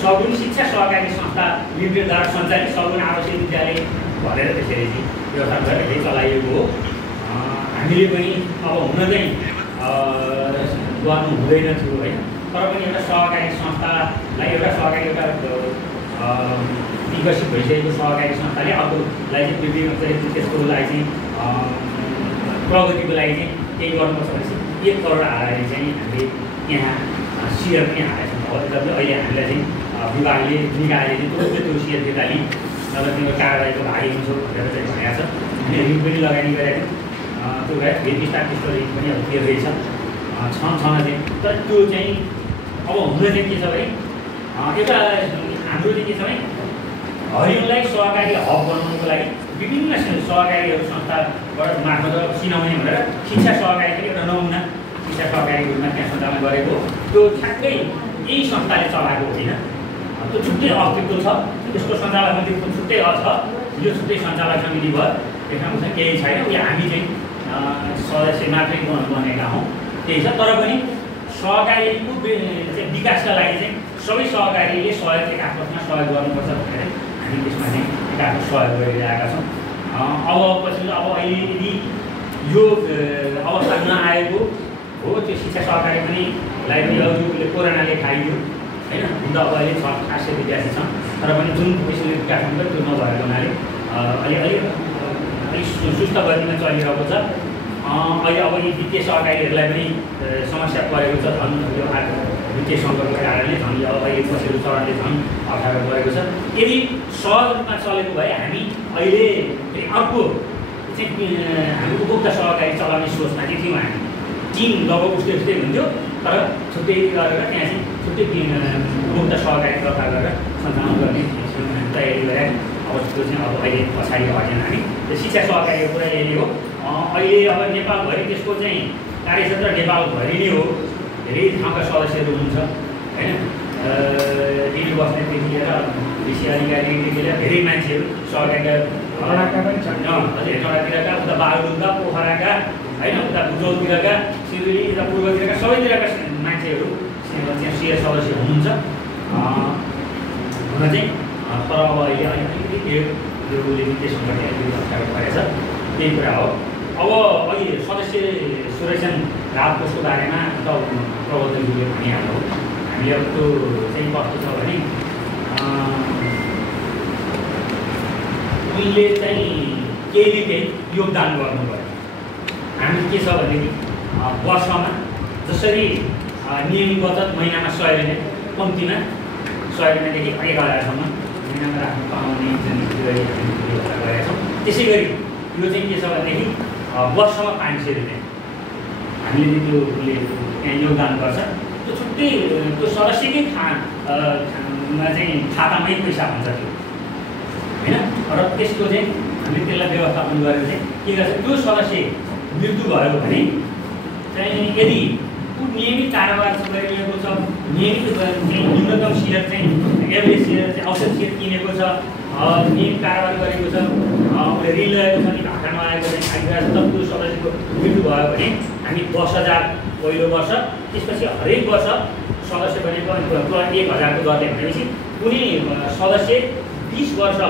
सगुन शिक्षा सहकारी संस्था लिमिटेडद्वारा सञ्चालित सगुन आवासीय विद्यालय भनेर त्यसरी चाहिँ व्यवस्था गरेर चलाइएको हो। हामीले पनि अब हुन चाहिँ गर्नु हुँदैन थियो होइन, तर पनि एउटा सहकारी संस्थालाई एउटा विकसित भइसकेको सहकारी संस्थाले अर्कोलाई चाहिँ वृद्धि त्यसको लागि चाहिँ प्रगतिको लागि चाहिँ केही गर्नुपर्छ भनेपछि 1 करोड हालेर चाहिँ हामीले यहाँ सेयर पनि हालेका छौँ। अहिले हामीलाई चाहिँ विभागले निकायले चाहिँ तुरन्तै त्यो सेयर फिर्ता लिई नभए तिम्रो कारबाहीको भागी हुन्छौ भनेर चाहिँ भनेको छ। अनि ऋण पनि लगानी गरेको त्यो भएर फेरि त्यस्तो ऋण पनि अब तिर्दैछ छन् चाहिँ। तर त्यो चाहिँ अब हुन चाहिँ के छ भने एउटा हाम्रो चाहिँ के छ भने हरिणलाई सहकारी हब बनाउनुको लागि विभिन्न सहकारीहरू संस्थाबाट मार्फत चिनाउने भनेर शिक्षा सहकारी पनि एउटा नमुना शिक्षा सहकारीको रूपमा त्यहाँ सञ्चालन गरेको त्यो ठ्याक्कै यही संस्थाले चलाएको होइन। त्यो छुट्टै अस्तित्व छ, त्यसको सञ्चालक समितिको छुट्टै छ, यो छुट्टै सञ्चालक समिति भयो, त्यसमा चाहिँ केही छैन। उयो हामी चाहिँ सदस्य मात्रै बनेका हौँ, त्यही छ। तर पनि सहकारीको चाहिँ विकासका लागि चाहिँ सबै सहकारीले सहयोग एकाआफ्ना सहयोग गर्नुपर्छ भनेर हामी त्यसमा चाहिँ एकाआफ्ना सहयोग गरिरहेका छौँ। अब पछि अब अहिले यदि यो अवस्था नआएको हो त्यो शिक्षा सहकारी पनि उसले कोरोनाले खाइयो होइन। हुन त अब अहिले 800 विद्यार्थी छन् तर पनि जुन किसिमले विकास हुन्छ त्यो नभएको हुनाले अलिक सुस्त गतिमा चलिरहेको छ। अहिले अब यी वित्तीय सहकारीहरूलाई पनि समस्या परेको छ। झन् यो वित्तीय सङ्कटको कारणले झन् अब अहिले पछिल्लो चरणले झन् अप्ठ्यारो परेको छ। यदि सहज रूपमा चलेको भए हामी अहिले अर्को चाहिँ हामी उपभोक्ता सहकारी चलाउने सोचमा चाहिँ थियौँ। हामी टिम लगभग उस्तै हुन्थ्यो तर छुट्टै गरेर त्यहाँ चाहिँ छुट्टै उपभोक्ता सहकारी दर्ता गरेर सञ्चालन गर्ने तयारी गरे। अब त्यो चाहिँ अब अहिले पछाडि हटेन हामी त्यो शिक्षा सहकारीको कुरा यही हो। अहिले अब नेपालभरि त्यसको चाहिँ कार्यक्षेत्र नेपालभरि नै हो। धेरै ठाउँका सदस्यहरू हुनुहुन्छ होइन। दिल्ली बस्नेदेखि लिएर कृषि अधिकारीदेखि लिएर धेरै मान्छेहरू सहकारीका हेटौँडातिरका उता बागलुङका पोखराका होइन उता बुटौलतिरका सिलगढी यता पूर्वतिरका सबैतिरका मान्छेहरू त्यहाँ सिए सदस्य हुनुहुन्छ हुन चाहिँ। तर अब अहिले अलिकति त्यो वित्तीय सङ्कटले अलिकति अप्ठ्यारो परेछ त्यही कुरा हो। अब अहिले सदस्य सुरक्षण राहत कोषको बारेमा त प्रबन्धकले भनिहाल्नु हो। हामीले अब त्यो चाहिँ कस्तो छ भने उनले चाहिँ केही योगदान गर्नु पर्यो। हामी के छ भनेदेखि वर्षमा जसरी नियमित बचत महिनामा 100 रुपियाँ कम्तीमा 100 रुपियाँदेखि 1000सम्म महिनामा राख्नु पाउने जुन गरेका छौँ। त्यसै गरी यो चाहिँ के छ भनेदेखि वर्षमा 500 रुपियाँ हामीले त्यो उसले त्यहाँ योगदान गर्छ। त्यो छुट्टै त्यो सदस्यकै चाहिँ खातामै पैसा हुन्छ त्यो होइन। र त्यसको चाहिँ हामीले त्यसलाई व्यवस्थापन गरेर चाहिँ के गर्छ त्यो सदस्य मृत्यु भयो भने चाहिँ यदि नियमित कारोबार गरिरहेको छ नियमित न्यूनतम सेयर चाहिँ एभरेज सेयर चाहिँ औसत सेयर किनेको छ नियमित कारोबार गरेको छ उसले ऋण लिएको छ नि भाका नआएको चाहिँ खाइरहेको छ त्यो सदस्यको मृत्यु भयो भने हामी 10,000 पहिलो वर्ष त्यसपछि हरेक वर्ष सदस्य बनेको 1,000को दरले भनेपछि कुनै सदस्य 20 वर्ष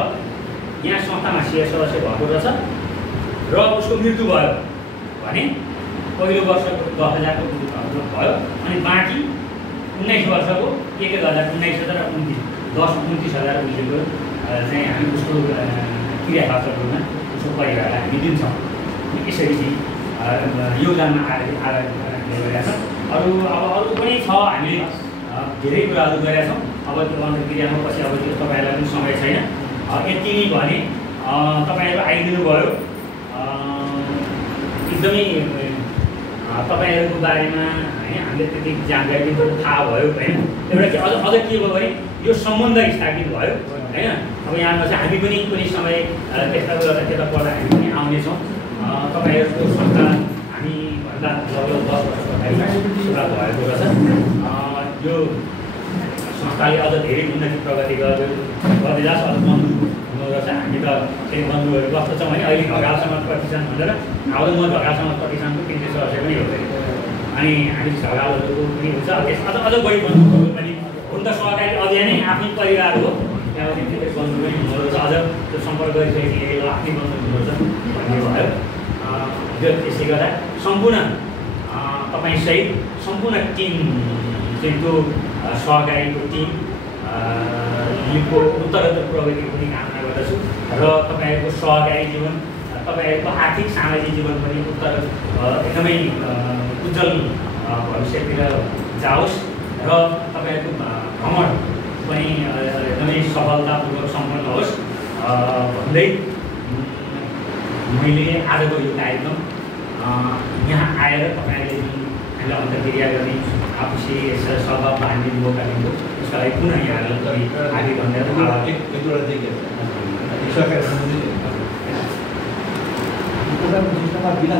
यहाँ संस्थामा सेयर सदस्य भएको रहेछ र उसको मृत्यु भयो भने पहिलो वर्षको 10,000को भयो अनि बाँकी 19 वर्षको 1,000 19,029 उनीहरूको चाहिँ हामी उसको क्रिया खर्चको रूपमा उसको परिवारलाई हामी दिन्छौँ। यसरी चाहिँ योगदानमा आएर गरेका छौँ। अरू पनि छ हामीले धेरै कुराहरू गरेका छौँ। अब त्यो अन्तर्क्रियामा पछि अब त्यो तपाईँहरूलाई पनि समय छैन। यति नै भने तपाईँहरू आइदिनु भयो एकदमै तपाईँहरूको बारेमा होइन हामीले त्यति जानकारी थाहा भयो होइन। एउटा चाहिँ अझ के भयो भने यो सम्बन्ध स्थापित भयो होइन। अब यहाँमा चाहिँ हामी पनि कुनै समय त्यस्ता त्यता पर्दा हामी पनि आउनेछौँ। तपाईँहरूको संस्था हामीभन्दा लगभग 10 वर्ष अगाडि सुरुवात भएको रहेछ। यो संस्थाले अझ धेरै उन्नति प्रगति गर्दै जान्छ। अझ बन्धु हुनु रहेछ। हामी त फेरि बन्धुहरू कस्तो छौँ भने अहिले ढकाल समाज प्रतिष्ठान भनेर अब म ढकाल समाज प्रतिष्ठानको केन्द्रीय सदस्य पनि हो अनि हामी ढकालहरूको पनि हुन्छ। अझ बढी बन्धुहरू पनि हुन त सहकारी अभियानै आफ्नै परिवार हो। त्यहाँबाट धेरै बन्धु पनि हुँदो रहेछ। अझ त्यो सम्पर्क गरिसकेपछि आफ्नै बन्धु हुँदो रहेछ भन्ने भयो। त्यसले गर्दा सम्पूर्ण तपाईँसहित सम्पूर्ण टिम चाहिँ त्यो सहकारीको टिम यो उत्तरोत्तर प्रगतिको पनि कामना गर्दछु र तपाईँहरूको सहकारी जीवन तपाईँहरूको आर्थिक सामाजिक जीवन पनि एकदमै उज्जवल भविष्यतिर जाओस् र तपाईँहरूको भ्रमण पनि एकदमै सफलतापूर्वक सम्पन्न होस् भन्दै मैले आजको यो कार्यक्रम यहाँ आएर तपाईँले जुन हामीलाई अन्तर्क्रिया गर्ने आपसी सद्भाव बाँड्ने मौका दिनुभयो त्यसका लागि पुनः यहाँलाई आगे भनेर बिना